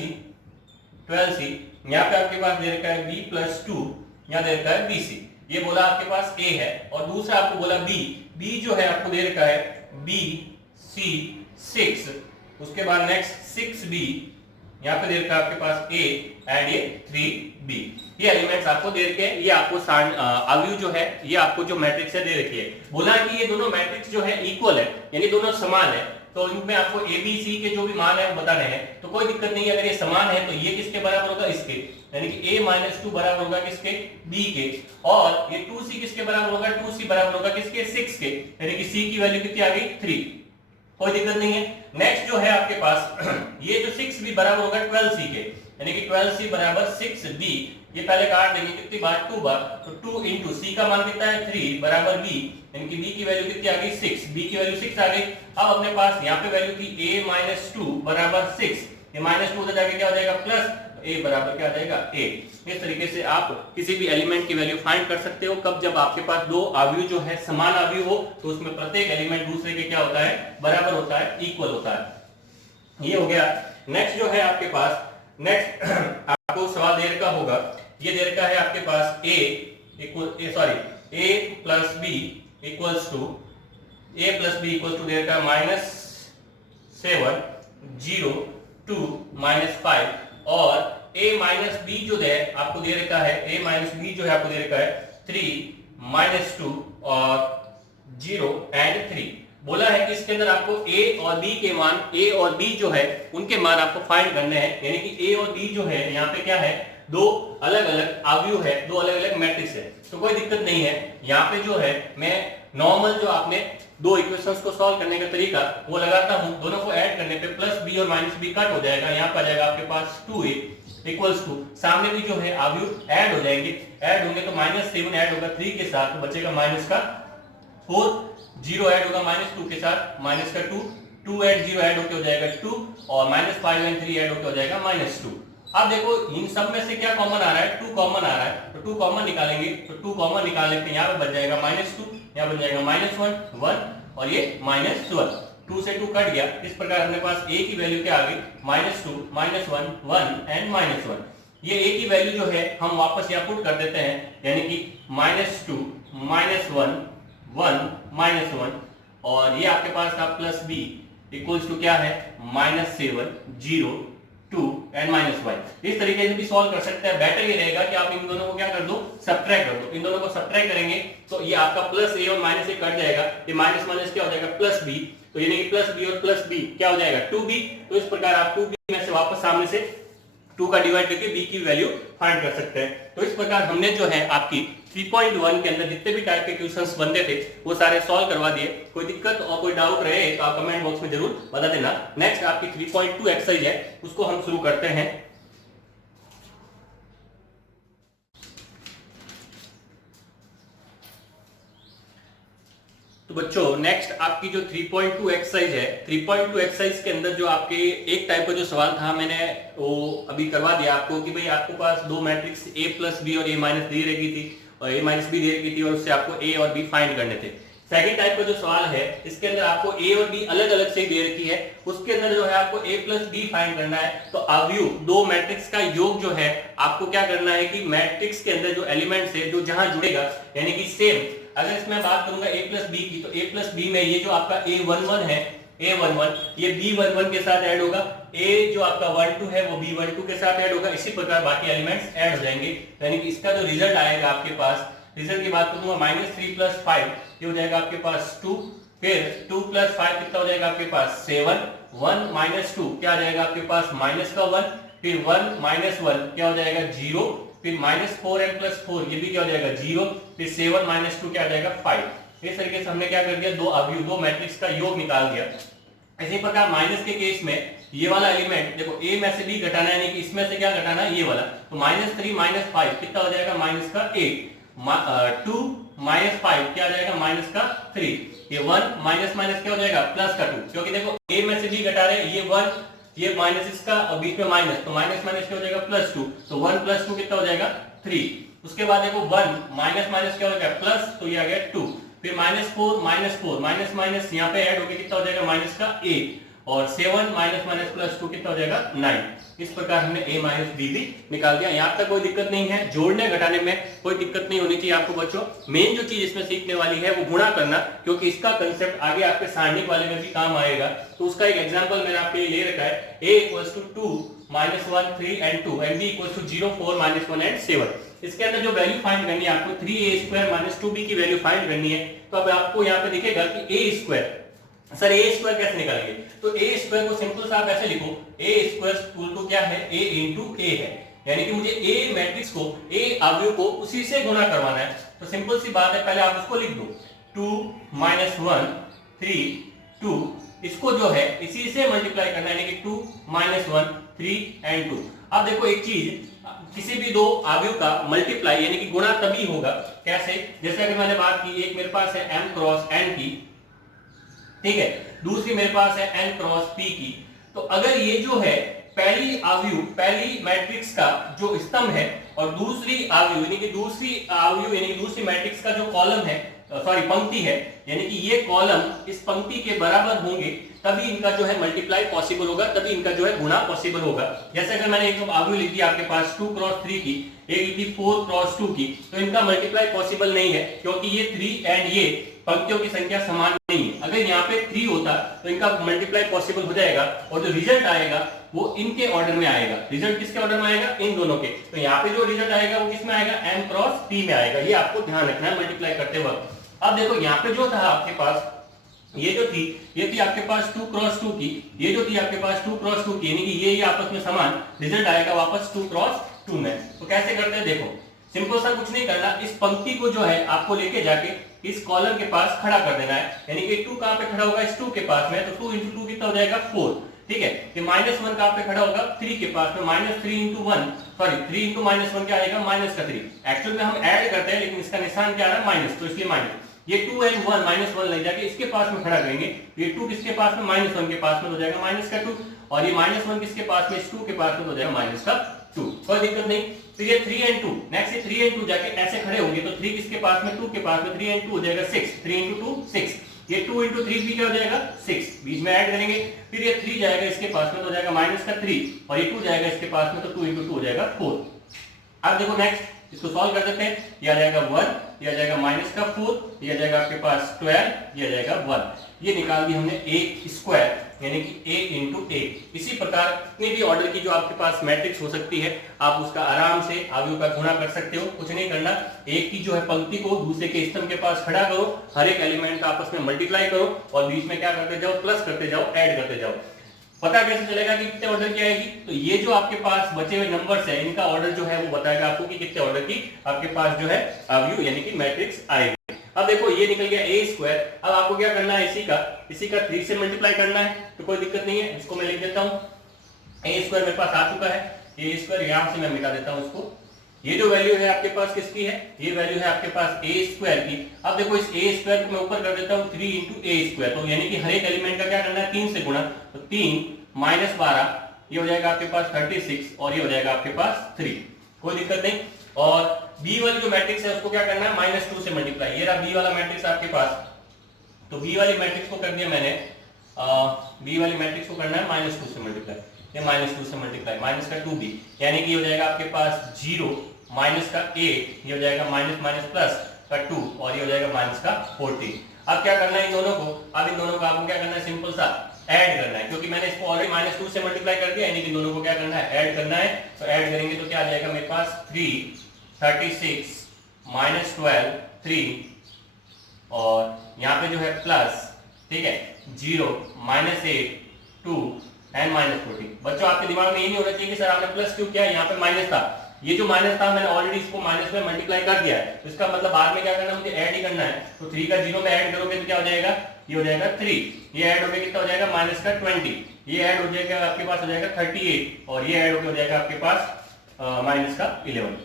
यहाँ पे आपके पास दे रखा है b प्लस 2, यहाँ दे रखा है bc। ये बोला आपके पास a है, और दूसरा आपको बोला b जो है आपको दे रखा है bc 6, उसके बाद नेक्स्ट 6b, यहाँ पे दे रखा है आपके पास a एंड ये 3b। ये एलिमेंट्स आपको दे रखे हैं, ये आपको आव्यूह जो है ये आपको जो मैट्रिक्स है दे रखी है। बोला कि ये दोनों मैट्रिक्स जो है इक्वल है, यानी दोनों समान है, तो इनमें आपको a b c के जो भी मान है वो बताने हैं, तो कोई दिक्कत नहीं है। अगर ये समान है तो ये किसके बराबर होगा, इसके, यानी कि a माइनस 2 बराबर होगा किसके, b के, और ये 2c किसके बराबर होगा, 2c बराबर होगा किसके, 6 के, यानी कि c की वैल्यू कितनी आ गई 3, कोई दिक्कत नहीं है। नेक्स्ट जो है आपके पास ये जो 6b बराबर होगा 12c के, यानी कि 12c बराबर 6b, ये पहले काट देंगे कितनी बार, 2 बार, तो 2 इंटू c का मान कितना है 3 बराबर b, यानी कि b की वैल्यू कितनी आ गई 6, b की वैल्यू 6 आ गई। अब अपने पास यहाँ पे वैल्यू थी a माइनस 2 बराबर 6, ये माइनस 2 जाके क्या हो जाएगा प्लस, a बराबर क्या आ जाएगा a। इस तरीके से आप किसी भी एलिमेंट की वैल्यू फाइंड कर सकते हो, कब, जब आपके पास दो आव्यूह जो है समान आव्यूह हो, तो उसमें प्रत्येक एलिमेंट दूसरे के क्या होता है, बराबर होता है, इक्वल होता है। ये हो गया। नेक्स्ट जो है आपके पास, नेक्स्ट आपको सवाल दे रखा होगा, ये दे रखा है आपके पास a plus b equals to, दे रखा है -7 0 2 -5, और a माइनस b जो है आपको दे रखा है, a माइनस b जो है आपको दे रखा है 3 -2 और 0 एंड 3। बोला है कि इसके अंदर आपको a और b के मान, a और b जो है उनके मान आपको फाइंड करने हैं, यानी कि a और b जो है यहाँ पे क्या है, दो अलग अलग आव्यूह है, दो अलग अलग मैट्रिक्स है, तो कोई दिक्कत नहीं है। यहाँ पे जो है मैं नॉर्मल जो आपने दो इक्वेशंस को सॉल्व करने का तरीका वो लगाता हूँ, दोनों को ऐड करने पे प्लस b और माइनस b कट हो जाएगा, यहाँ पर आ जाएगा आपके पास 2a इक्वल्स टू, सामने भी जो है आव्यूह ऐड हो जाएंगे, ऐड होंगे तो -7 ऐड होगा 3 के साथ, तो बचेगा माइनस का 4, 0 ऐड होगा -2 के साथ, माइनस का 2 एंड 0 ऐड होकर हो जाएगा 2, और -5 एंड 3 ऐड होकर हो जाएगा -2। अब देखो इन सब में से क्या कॉमन आ रहा है, 2 कॉमन आ रहा है, तो 2 कॉमन निकालेंगे, तो 2 कॉमन निकालने पे यहाँ पे बच जाएगा -2, यहाँ बन जाएगा -1 1 और ये -1, 2 से 2 कट गया। इस प्रकार हमारे पास a की वैल्यू क्या आ गई, -2, -1, 1 एंड -1। ये a की वैल्यू जो है हम वापस यहाँ पुट कर देते हैं, यानी कि -2, -1, 1, -1, और ये आपके पास था +b इक्वल्स टू क्या है, -7, 0, 2 एंड -1। इस तरीके से भी सॉल्व कर सकते हैं। बेटर ये रहेगा कि आप इन दोनों को क्या कर दो, सब्ट्रैक्ट कर दो। इन दोनों को सब्ट्रैक्ट करेंगे तो ये आपका +a और -a कट जाएगा, ये माइनस माइनस क्या हो जाएगा, +b, तो यानी कि +b और +b क्या हो जाएगा, 2b। तो इस प्रकार आप 2b में से वापस सामने से 2 का डिवाइड करके b की वैल्यू फाइंड कर सकते हैं। तो इस प्रकार हमने जो है आपकी 3.1 के अंदर जितने भी टाइप के क्वेश्चंस बनते थे वो सारे सॉल्व करवा दिए। कोई दिक्कत और कोई डाउट रहे तो आप कमेंट बॉक्स में जरूर बता देना। नेक्स्ट आपकी 3.2 एक्सरसाइज है, उसको हम शुरू करते हैं। तो बच्चों नेक्स्ट आपकी जो 3.2 एक्सरसाइज है, 3.2 एक्सरसाइज के अंदर जो आपके एक टाइप का जो सवाल था मैंने वो अभी करवा दिया आपको कि भाई आपके पास दो मैट्रिक्स a प्लस बी और a माइनस दी रखी थी और a माइनस बी दी रखी थी और उससे आपको a और b फाइंड करने थे। सेकंड टाइप का जो सवाल है इसके अंदर आपको a और b अलग अलग से दे रखी है, उसके अंदर जो है आपको a प्लस बी फाइंड करना है। तो अवयव दो मैट्रिक्स का योग जो है आपको क्या करना है कि मैट्रिक्स के अंदर जो एलिमेंट्स है जो जहां जुड़ेगा, यानी कि सेम अगर इसमें बात करूंगा a प्लस बी की, तो a प्लस बी में ये जो आपका a11 है, a11 ये b11 के साथ ऐड होगा, a जो आपका 12 है वो b12 के साथ ऐड होगा। इसी प्रकार बाकी एलिमेंट्स ऐड हो जाएंगे, यानी कि इसका जो रिजल्ट आएगा आपके पास, रिजल्ट की बात करूंगा -3 + 5 ये हो जाएगा आपके पास 2, फिर 2 + 5 कितना हो जाएगा आपके पास 7, 1 - 2 क्या आ जाएगा आपके पास -1, फिर 1 - 1 क्या हो जाएगा 0, फिर -4 and +4 ये भी क्या हो जाएगा 0, फिर 7 - 2 क्या आ जाएगा 5। इस तरीके से हमने क्या कर दिया, दो अवयव दो मैट्रिक्स का योग निकाल दिया। इसी प्रकार माइनस के केस में ये वाला एलिमेंट देखो a में से b घटाना है, यानी कि इसमें से क्या घटाना है ये वाला, तो -3 - 5 कितना हो जाएगा -8, 2 - 5 क्या आ जाएगा -3, ये 1 माइनस क्या हो जाएगा +2, क्योंकि देखो a में से b घटा रहे हैं, ये 1 ये माइनस इसका और बीच में माइनस, तो माइनस क्या हो जाएगा +2, तो 1 + 2 कितना हो जाएगा 3। उसके बाद देखो 1 माइनस क्या हो जाएगा प्लस, तो ये आ गया 2, फिर -4 माइनस यहाँ पे ऐड होके कितना हो जाएगा -8, और 7 - +2 कितना हो जाएगा 9। इस प्रकार हमने a - b भी निकाल दिया। यहाँ तक कोई दिक्कत नहीं है, जोड़ने घटाने में कोई दिक्कत नहीं होनी चाहिए आपको बच्चों। मेन जो चीज इसमें सीखने वाली है वो गुणा करना, क्योंकि इसका कंसेप्ट आगे आपके सारणिक वाले में भी काम आएगा। तो उसका एक एग्जांपल मैंने आपके लिए ले रखा है, a = 2 - 1 3 and 2 and b = 0 4 - 1 and 7। इसके अंदर जो वैल्यू फाइंड करनी है आपको 3a² - 2b की वैल्यू फाइंड करनी है। तो अब आपको यहाँ पे दिखेगा कि a², सर a² कैसे निकालेंगे, तो a² को सिंपल सा आप ऐसे लिखो, a² क्या है a × a है, यानी कि मुझे a मैट्रिक्स को a अवयव को उसी से गुणा करवाना है। तो सिंपल सी बात है, पहले आप उसको लिख दो 2 - 1 3 2, इसको जो है इसी से मल्टीप्लाई करना है, यानी कि 2 - 1 3 and 2। अब देखो एक चीज, किसी भी दो अवयव का मल्टीप्लाई यानी कि गुणा तभी होगा, कैसे, जैसे अगर मैंने बात की एक मेरे पास है m × n की, ठीक है, दूसरी मेरे पास है n × p की। तो अगर ये जो है पहली अवयव पहली मैट्रिक्स का जो स्तंभ है और दूसरी अवयव यानी कि दूसरी मैट्रिक्स का जो कॉलम है, सॉरी पंक्ति है, यानी कि ये कॉलम इस पंक्ति के बराबर होंगे, तभी इनका जो है मल्टीप्लाई पॉसिबल होगा, तभी इनका जो है गुणा पॉसिबल होगा। जैसे अगर मैंने एक अवयव लिख दी आपके पास 2 × 3 की, एक लिखी 4 × 2 की, तो इनका मल्टीप्लाई पॉसिबल नहीं है, क्योंकि ये 3 एंड ये पंक्तियों की संख्या समान नहीं है। अगर यहाँ पे 3 होता तो इनका मल्टीप्लाई पॉसिबल हो जाएगा, और जो रिजल्ट आएगा वो इनके ऑर्डर में आएगा। रिजल्ट किसके ऑर्डर में आएगा, इन दोनों के। तो यहाँ पे जो रिजल्ट आएगा वो किसमें आएगा, m × p में आएगा। ये आपको ध्यान रखना है मल्टीप्लाई करते वक्त। अब देखो यहाँ पे जो था आपके पास, ये जो थी ये थी आपके पास 2 × 2 की, ये जो थी आपके पास 2 × 2 की, यानी कि ये आपस में समान, रिजल्ट आएगा वापस 2 × 2 में। तो कैसे करते हैं, देखो सिंपल सा कुछ नहीं करना, इस पंक्ति को जो है आपको लेके जाके इस कॉलम के पास खड़ा कर देना है, यानी कि 2 कहां पे खड़ा होगा, इस 2 के पास में, तो 2 × 2 कितना हो जाएगा 4, ठीक है। ये -1 कहां पे खड़ा होगा, 3 के पास में, -3 × 1, सॉरी 3 × -1 क्या आएगा -3। एक्चुअल में हम ऐड करते हैं लेकिन इसका निशान क्या आ रहा है माइनस, तो इसलिए माइनस। ये 2 and 1 -1 ले जाके इसके पास में खड़ा करेंगे, ये 2 किसके पास में, -1 के पास में हो जाएगा -2, और ये -1 किसके पास में, इस 2 के पास में हो जाएगा -2, कोई दिक्कत नहीं। तो ये 3 and 2, नेक्स्ट ये 3 and 2 जाके ऐसे खड़े होंगे, तो 3 किसके पास में, 2 के पास में, 3 and 2 हो जाएगा 6, 3 × 2 6। ये 2 इंटू 3 भी क्या हो जाएगा 6, बीच में ऐड करेंगे, फिर ये 3 जाएगा इसके पास में तो हो जाएगा माइनस का 3, और ये 2 जाएगा इसके पास में तो 2 इंटू 2 हो जाएगा 4। अब देखो नेक्स्ट इसको सॉल्व कर देते हैं, ये आ जाएगा 1, ये आ जाएगा माइनस का 4, ये आ जाएगा आपके पास 12, ये आ जाएगा 1। ये निकाल दी हमने a स्क्वायर, यानी कि a इंटू a। इसी प्रकार कितने भी ऑर्डर की जो आपके पास मैट्रिक्स हो सकती है, आप उसका आराम से अवयव का गुणा कर सकते हो। कुछ नहीं करना, एक की जो है पंक्ति को दूसरे के स्तंभ के पास खड़ा करो, हर एक एलिमेंट आपस में मल्टीप्लाई करो और बीच में क्या करते जाओ, प्लस करते जाओ, ऐड करते जाओ। पता कैसे चलेगा कि कितने ऑर्डर की आएगी? तो ये जो आपके पास बचे हुए नंबर्स है, इनका ऑर्डर जो है वो बताएगा आपको कि कितने ऑर्डर की आपके पास जो है अवयव यानी कि मैट्रिक्स आएगी। अब देखो ये निकल गया a स्क्वायर, अब आपको क्या करना है, इसी का 3 से मल्टीप्लाई करना है, तो कोई दिक्कत नहीं है, इसको मैं लिख देता हूँ। a स्क्वायर मेरे पास आ चुका है, a स्क्वायर यहाँ से मैं मिटा देता हूँ उसको। ये जो वैल्यू है आपके पास किसकी है, ये वैल्यू है आपके पास a स्क्वायर की। अब देखो इस a स्क्वायर को मैं ऊपर कर देता हूँ 3 इंटू a स्क्वायर, तो यानी कि हर एक एलिमेंट का क्या करना है, 3 से गुणा, तो 3 माइनस 12, ये हो जाएगा आपके पास 36, और ये हो जाएगा आपके पास 3, कोई दिक्कत नहीं। और b वाली जो मैट्रिक्स है उसको क्या करना है, -2 से मल्टीप्लाई। ये रहा b वाला मैट्रिक्स आपके पास, तो b वाली मैट्रिक्स को कर दिया मैंने, b वाली मैट्रिक्स को करना है -2 से मल्टीप्लाई, ये -2 से मल्टीप्लाई, माइनस का 2b, यानी कि हो जाएगा आपके पास 0, माइनस का 8, ये हो जाएगा माइनस माइनस प्लस का 2, और ये हो जाएगा माइनस का 14। अब क्या करना है इन दोनों को, अब इन दोनों को आपको क्या करना है, सिंपल सा ऐड करना है, क्योंकि मैंने इसको ऑलरेडी -2 से मल्टीप्लाई कर दिया, यानी कि दोनों को क्या करना है, ऐड करना है। तो ऐड करेंगे तो क्या आ जाएगा मेरे पास 3, 36 -12 3, और यहाँ पे जो है प्लस, ठीक है, 0 -8 2 एंड -14। बच्चों आपके दिमाग में ये नहीं होना चाहिए कि सर आपने प्लस क्यों किया, यहाँ पे माइनस था। ये जो माइनस था मैंने ऑलरेडी इसको माइनस में मल्टीप्लाई कर दिया है, तो इसका मतलब बाद में क्या करना है, मुझे ऐड ही करना है। तो 3 का 0 में ऐड करोगे तो क्या हो जाएगा, ये हो जाएगा 3, ये ऐड होकर कितना हो जाएगा, माइनस का 20, ये ऐड हो जाएगा आपके पास हो जाएगा 38, और ये ऐड होकर हो जाएगा आपके पास माइनस का 11।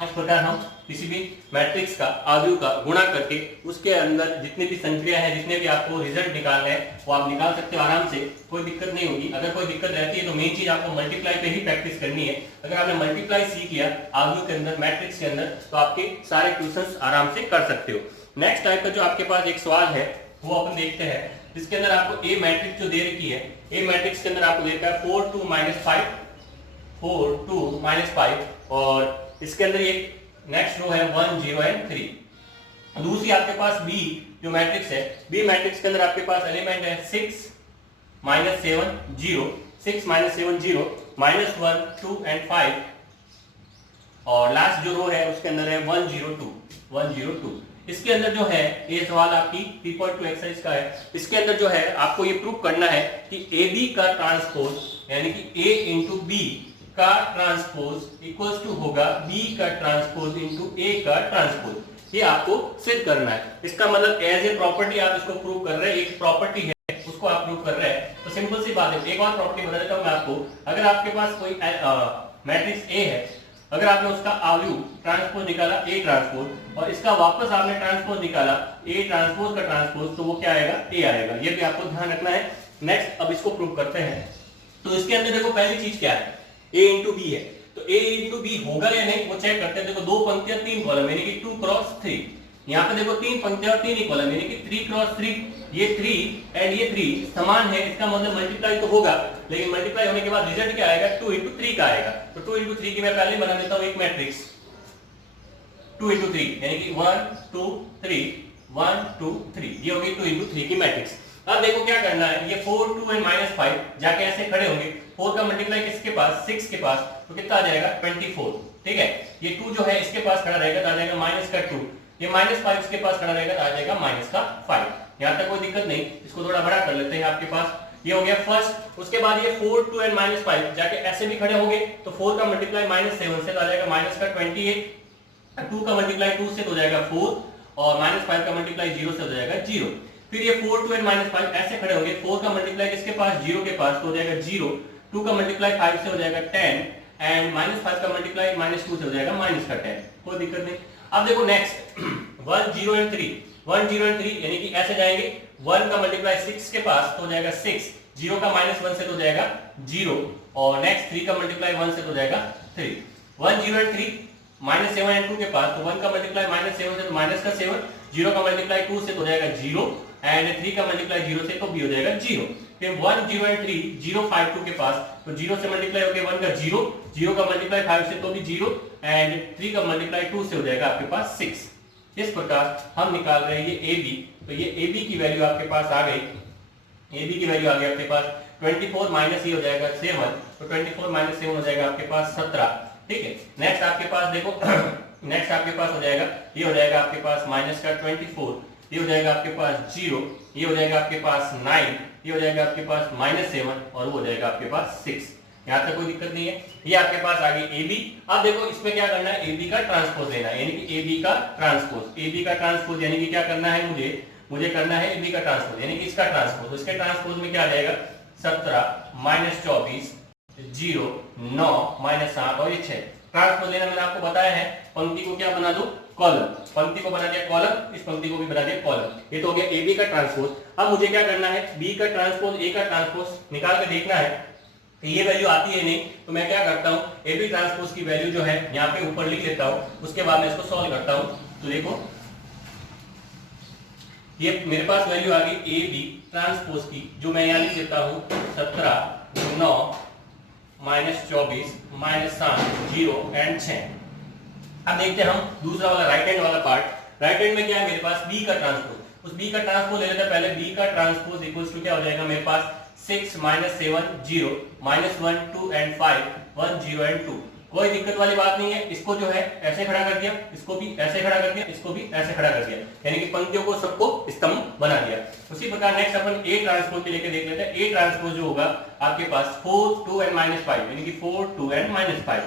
इस प्रकार हम किसी भी मैट्रिक्स का अवयव का गुणा करके उसके अंदर जितनी भी संख्याएं हैं, जितने भी आपको रिजल्ट निकालने हैं, वो आप निकाल सकते हो आराम से, कोई दिक्कत नहीं होगी। अगर कोई दिक्कत रहती है तो मेन चीज आपको मल्टीप्लाई पे ही प्रैक्टिस करनी है। अगर आपने मल्टीप्लाई सीख लिया अवयव के अंदर, मैट्रिक्स के अंदर, तो आपके सारे क्वेश्चंस आराम से कर सकते हो। नेक्स्ट टाइप का जो आपके पास एक सवाल है वो अपन देखते हैं, जिसके अंदर आपको ए मैट्रिक्स जो दे रखी है, ए मैट्रिक्स के अंदर आपको दे रखा है 4 2 -5, 4 2 -5, और इसके अंदर ये नेक्स्ट रो है 1 0 एंड 3। दूसरी आपके पास बी जो मैट्रिक्स है, बी मैट्रिक्स के अंदर आपके पास एलिमेंट है 6 -7 0, 6 -7 0, -1 2 एंड 5, और लास्ट जो रो है उसके अंदर है 1 0 2, 1 0 2। इसके अंदर जो है ये सवाल आपकी 3.2 एक्सरसाइज का है। इसके अंदर जो है आपको ये प्रूव करना है कि AB का ट्रांसपोज यानी कि A इंटू बी का ट्रांसपोज इक्वल्स टू होगा B का ट्रांसपोज इंटू A का ट्रांसपोज। ये आपको सिद्ध करना है। इसका मतलब एज ए प्रॉपर्टी आप इसको प्रूव कर रहे हैं, एक प्रॉपर्टी है उसको आप प्रूव कर रहे हैं। तो सिंपल सी बात है, एक और प्रॉपर्टी बता देता हूं मैं आपको। अगर आपके पास कोई मैट्रिक्स A है, अगर आपने उसका अवयव ट्रांसपोज निकाला A ट्रांसपोज, और इसका वापस आपने ट्रांसपोज निकाला A ट्रांसपोज का ट्रांसपोज, तो वो क्या आएगा, A आएगा। ये भी आपको ध्यान रखना है। नेक्स्ट अब इसको प्रूव करते हैं। तो इसके अंदर देखो पहली चीज क्या है, A इंटू बी है, तो A इंटू बी होगा या नहीं वो चेक करते हैं। देखो 2 पंक्तियां 3 कॉलम यानी कि 2 क्रॉस 3, यहाँ पे देखो 3 पंक्तियां और 3 ही कॉलम यानी कि 3 क्रॉस 3, ये 3 एंड ये 3 समान है, इसका मतलब मल्टीप्लाई तो होगा, लेकिन मल्टीप्लाई होने के बाद रिजल्ट क्या आएगा, 2 इंटू 3 का आएगा। तो 2 इंटू 3 की मैं पहले बना देता हूँ एक मैट्रिक्स 2 इंटू 3 यानी कि 1 2 3 1 2 3, ये होगी 2 इंटू 3 की मैट्रिक्स। अब देखो क्या करना है, ये 4 2 एंड -5 जाके ऐसे खड़े होंगे, 4 का मल्टीप्लाई किसके पास, 6 के पास, तो कितना आ जाएगा 24, ठीक है। ये 2 जो है इसके पास खड़ा रहेगा तो आ जाएगा -2, ये -5 इसके पास खड़ा रहेगा तो आ जाएगा -5। यहाँ तक कोई दिक्कत नहीं, इसको थोड़ा बड़ा कर लेते हैं। आपके पास ये हो गया फर्स्ट, उसके बाद ये 4 2 एंड -5 जाके ऐसे भी खड़े होंगे, तो 4 का मल्टीप्लाई -7 से तो आ जाएगा -28, 2 का मल्टीप्लाई 2 से तो हो जाएगा 4, और -5 का मल्टीप्लाई 0 से हो जाएगा 0। फिर ये 4 2 एंड -5 ऐसे खड़े होंगे, 4 का मल्टीप्लाई किसके पास, 0 के पास, तो हो जाएगा 0, 2 का मल्टीप्लाई 5 से हो जाएगा 10, एंड -5 का मल्टीप्लाई -2 से हो जाएगा -10, कोई दिक्कत नहीं। अब देखो नेक्स्ट 1 0 एंड 3, 1 0 एंड 3 यानी कि ऐसे जाएंगे, 1 का मल्टीप्लाई 6 के पास तो हो जाएगा 6, 0 का -1 से तो हो जाएगा 0, और नेक्स्ट 3 का मल्टीप्लाई 1 से तो हो जाएगा 3, 1 0 एंड 3 -7 एंड 2 के पास, तो 1 का मल्टीप्लाई -7 से तो -7, 0 का मल्टीप्लाई 2 से तो हो जाएगा 0, एंड 3 का मल्टीप्लाई 0 से तो b हो जाएगा 0। फिर 1 0 एंड 3 0 5 2 के पास, तो 0 से मल्टीप्लाई हो गया 1 का 0, 0 का मल्टीप्लाई 5 से तो भी 0 एंड 3 का मल्टीप्लाई 2 से हो जाएगा आपके पास 6। इस प्रकार हम निकाल रहे हैं ये AB, तो ये AB की वैल्यू आपके पास आ गई, AB की वैल्यू आ गई आपके पास 24 माइनस ये हो जाएगा 7, तो 24 माइनस 7 हो जाएगा आपके पास 17। ठीक है, नेक्स्ट आपके पास देखो नेक्स्ट आपके पास हो जाएगा, ये हो जाएगा आपके पास माइनस का 24, ये हो जाएगा आपके पास 0, ये हो जाएगा आपके पास 9, ये हो जाएगा आपके पास -7 और वो हो जाएगा आपके पास 6। यहाँ तक कोई दिक्कत नहीं है। ये आपके पास आ गई AB। अब देखो इसमें क्या करना है, AB का ट्रांसपोज लेना है, यानी कि AB का ट्रांसपोज, AB का ट्रांसपोज यानी कि क्या करना है, मुझे करना है AB का ट्रांसपोज, यानी कि इसका ट्रांसपोज। इसके ट्रांसपोज में क्या आ जाएगा, 17 -24 0 9 -7 और ये 6। ट्रांसपोज लेना मैंने आपको बताया है, पंक्ति को क्या बना दो, कॉलम, पंक्ति को बना दिया कॉलम, इस पंक्ति को भी बना दिया कॉलम। ये तो हो गया AB का ट्रांसपोज। अब मुझे क्या करना है, B का ट्रांसपोज A का ट्रांसपोज निकाल के देखना है, तो ये वैल्यू आती है नहीं, तो मैं क्या करता हूँ, AB ट्रांसपोज की वैल्यू जो है यहाँ पे ऊपर लिख लेता हूँ, उसके बाद मैं इसको सॉल्व करता हूँ। तो देखो ये मेरे पास वैल्यू आ गई AB ट्रांसपोज की, जो मैं यहाँ लिख देता हूँ 17 9 -24 -7 0 एंड 6। अब देखते हैं हम दूसरा वाला राइट हैंड वाला पार्ट। राइट हैंड में क्या है मेरे पास, B का ट्रांसपोज। उस B का ट्रांसपोज ले लेते हैं पहले। B का ट्रांसपोज इक्वल्स टू क्या हो जाएगा मेरे पास, 6 -7 0 -1 2 एंड 5 1 0 एंड 2। कोई दिक्कत वाली बात नहीं है। इसको जो है ऐसे खड़ा कर दिया, इसको भी ऐसे खड़ा कर दिया, इसको भी ऐसे खड़ा कर दिया, यानी कि पंक्तियों को सबको स्तंभ बना दिया। उसी प्रकार नेक्स्ट अपन A ट्रांसपोज के लेके देख लेते हैं। A ट्रांसपोज जो होगा आपके पास 4 2 एंड -5, यानी कि 4 2 एंड -5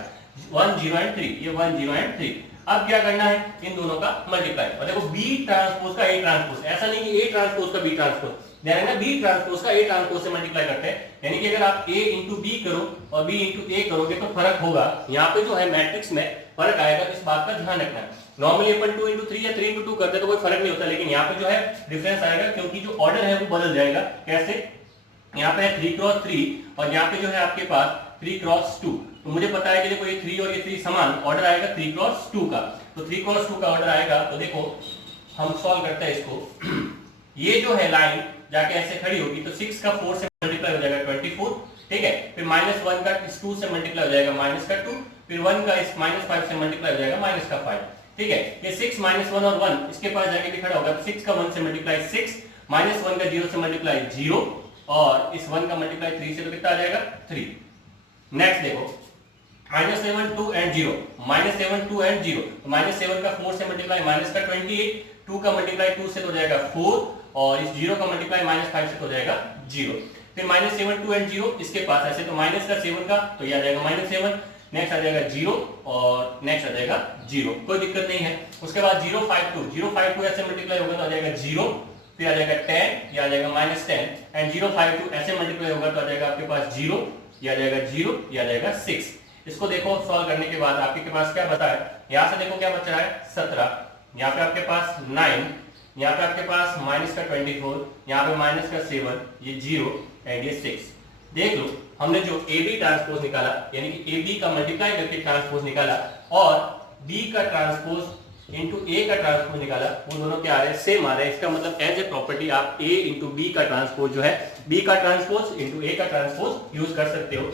1 0 एंड 3, ये 1 0 एंड 3। अब क्या करना है, इन दोनों का मल्टीप्लाई। और देखो B ट्रांसपोज का A ट्रांसपोज, ऐसा नहीं कि A ट्रांसपोज का B ट्रांसपोज, ध्यान रखना B ट्रांसपोज का A ट्रांसपोज से मल्टीप्लाई करते हैं, यानी कि अगर आप A इंटू B करो और B इंटू A करोगे तो फर्क होगा। यहाँ पे जो है मैट्रिक्स में फर्क आएगा, इस बात का ध्यान रखना। नॉर्मली अपन 2 इंटू 3 या 3 इंटू 2 करते तो कोई फर्क नहीं होता, लेकिन यहाँ पे जो है डिफरेंस आएगा, क्योंकि जो ऑर्डर है वो बदल जाएगा। कैसे, यहाँ पे है 3 क्रॉस 3 और यहाँ पे जो है आपके पास 3 क्रॉस 2। तो मुझे पता है कि देखो ये 3 और ये 3 समान, ऑर्डर आएगा 3 क्रॉस 2 का। तो 3 क्रॉस 2 का ऑर्डर आएगा, तो देखो हम सॉल्व करते हैं इसको। ये जो है लाइन जाके ऐसे खड़ी होगी, तो 6 का 4 से मल्टीप्लाई हो जाएगा 24, ठीक है। फिर -1 का इस 2 से मल्टीप्लाई हो जाएगा -2, फिर 1 का इस -5 से मल्टीप्लाई हो जाएगा -5, ठीक है। ये 6 -1 और 1 इसके पास जाके भी खड़ा होगा। 6 का 1 से मल्टीप्लाई 6, -1 का 0 से मल्टीप्लाई 0 और इस 1 का मल्टीप्लाई 3 से तो कितना आ जाएगा 3। नेक्स्ट देखो -7 2 एंड 0, -7 2 एंड 0, तो -7 का 4 से मल्टीप्लाई -28, 2 का मल्टीप्लाई 2 से तो हो जाएगा 4 और इस 0 का मल्टीप्लाई -5 से तो हो जाएगा 0। फिर -7 2 एंड 0 इसके पास ऐसे, तो माइनस का 7 का तो ये आ जाएगा -7, नेक्स्ट आ जाएगा 0 और नेक्स्ट आ जाएगा 0, कोई दिक्कत नहीं है। उसके बाद 0 5 2 ऐसे मल्टीप्लाई होगा तो आ जाएगा 0, फिर आ जाएगा 10, ये आ जाएगा -10 एंड 0 5 2 ऐसे मल्टीप्लाई होगा तो आ जाएगा आपके पास 0, ये आ जाएगा 0, ये आ जाएगा 6। इसको देखो सॉल्व करने के बाद आपके पास क्या बता है, यहाँ से देखो क्या बच रहा है 17, यहाँ पे आपके पास 9, यहाँ पे आपके पास -24, यहाँ पे -7, ये 0 एंड ये 6। देख लो हमने जो AB ट्रांसपोज निकाला, यानी कि AB का मल्टीप्लाई करके ट्रांसपोज निकाला और B का ट्रांसपोज इंटू A का ट्रांसपोज निकाला, वो दोनों क्या आ रहे हैं, सेम आ रहे हैं। इसका मतलब एज ए प्रॉपर्टी आप A इंटू B का ट्रांसपोज जो है, B का ट्रांसपोज इंटू A का ट्रांसपोज यूज कर सकते हो।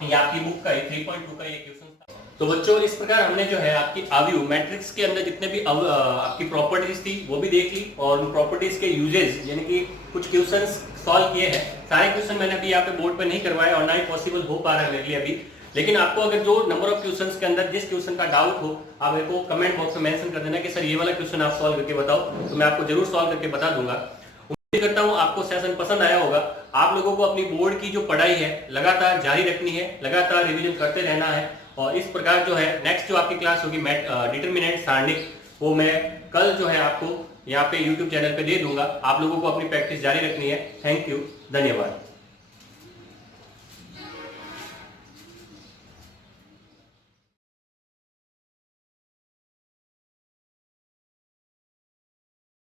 ये आपकी बुक का 3.2 का ये क्वेश्चन था। तो बच्चों इस प्रकार हमने जो है आपकी अवयव मैट्रिक्स के अंदर जितने भी आपकी प्रॉपर्टीज थी वो भी देख ली, और उन प्रॉपर्टीज के यूजेस यानी कि कुछ क्वेश्चंस सॉल्व किए हैं। सारे क्वेश्चन मैंने अभी यहाँ पे बोर्ड पे नहीं करवाए और ना ही पॉसिबल हो पा रहा है मेरे लिए अभी, लेकिन आपको अगर जो नंबर ऑफ क्वेश्चंस के अंदर जिस क्वेश्चन का डाउट हो आप मेरे को कमेंट बॉक्स में मेंशन कर देना कि सर ये वाला क्वेश्चन आप सॉल्व करके बताओ, तो मैं आपको जरूर सॉल्व करके बता दूंगा। उम्मीद करता हूँ आपको सेशन पसंद आया होगा। आप लोगों को अपनी बोर्ड की जो पढ़ाई है लगातार जारी रखनी है, लगातार रिवीजन करते रहना है, और इस प्रकार जो है नेक्स्ट जो आपकी क्लास होगी डिटरमिनेंट सारणिक, वो मैं कल जो है आपको यहाँ पे यूट्यूब चैनल पे दे दूंगा। आप लोगों को अपनी प्रैक्टिस जारी रखनी है। थैंक यू, धन्यवाद।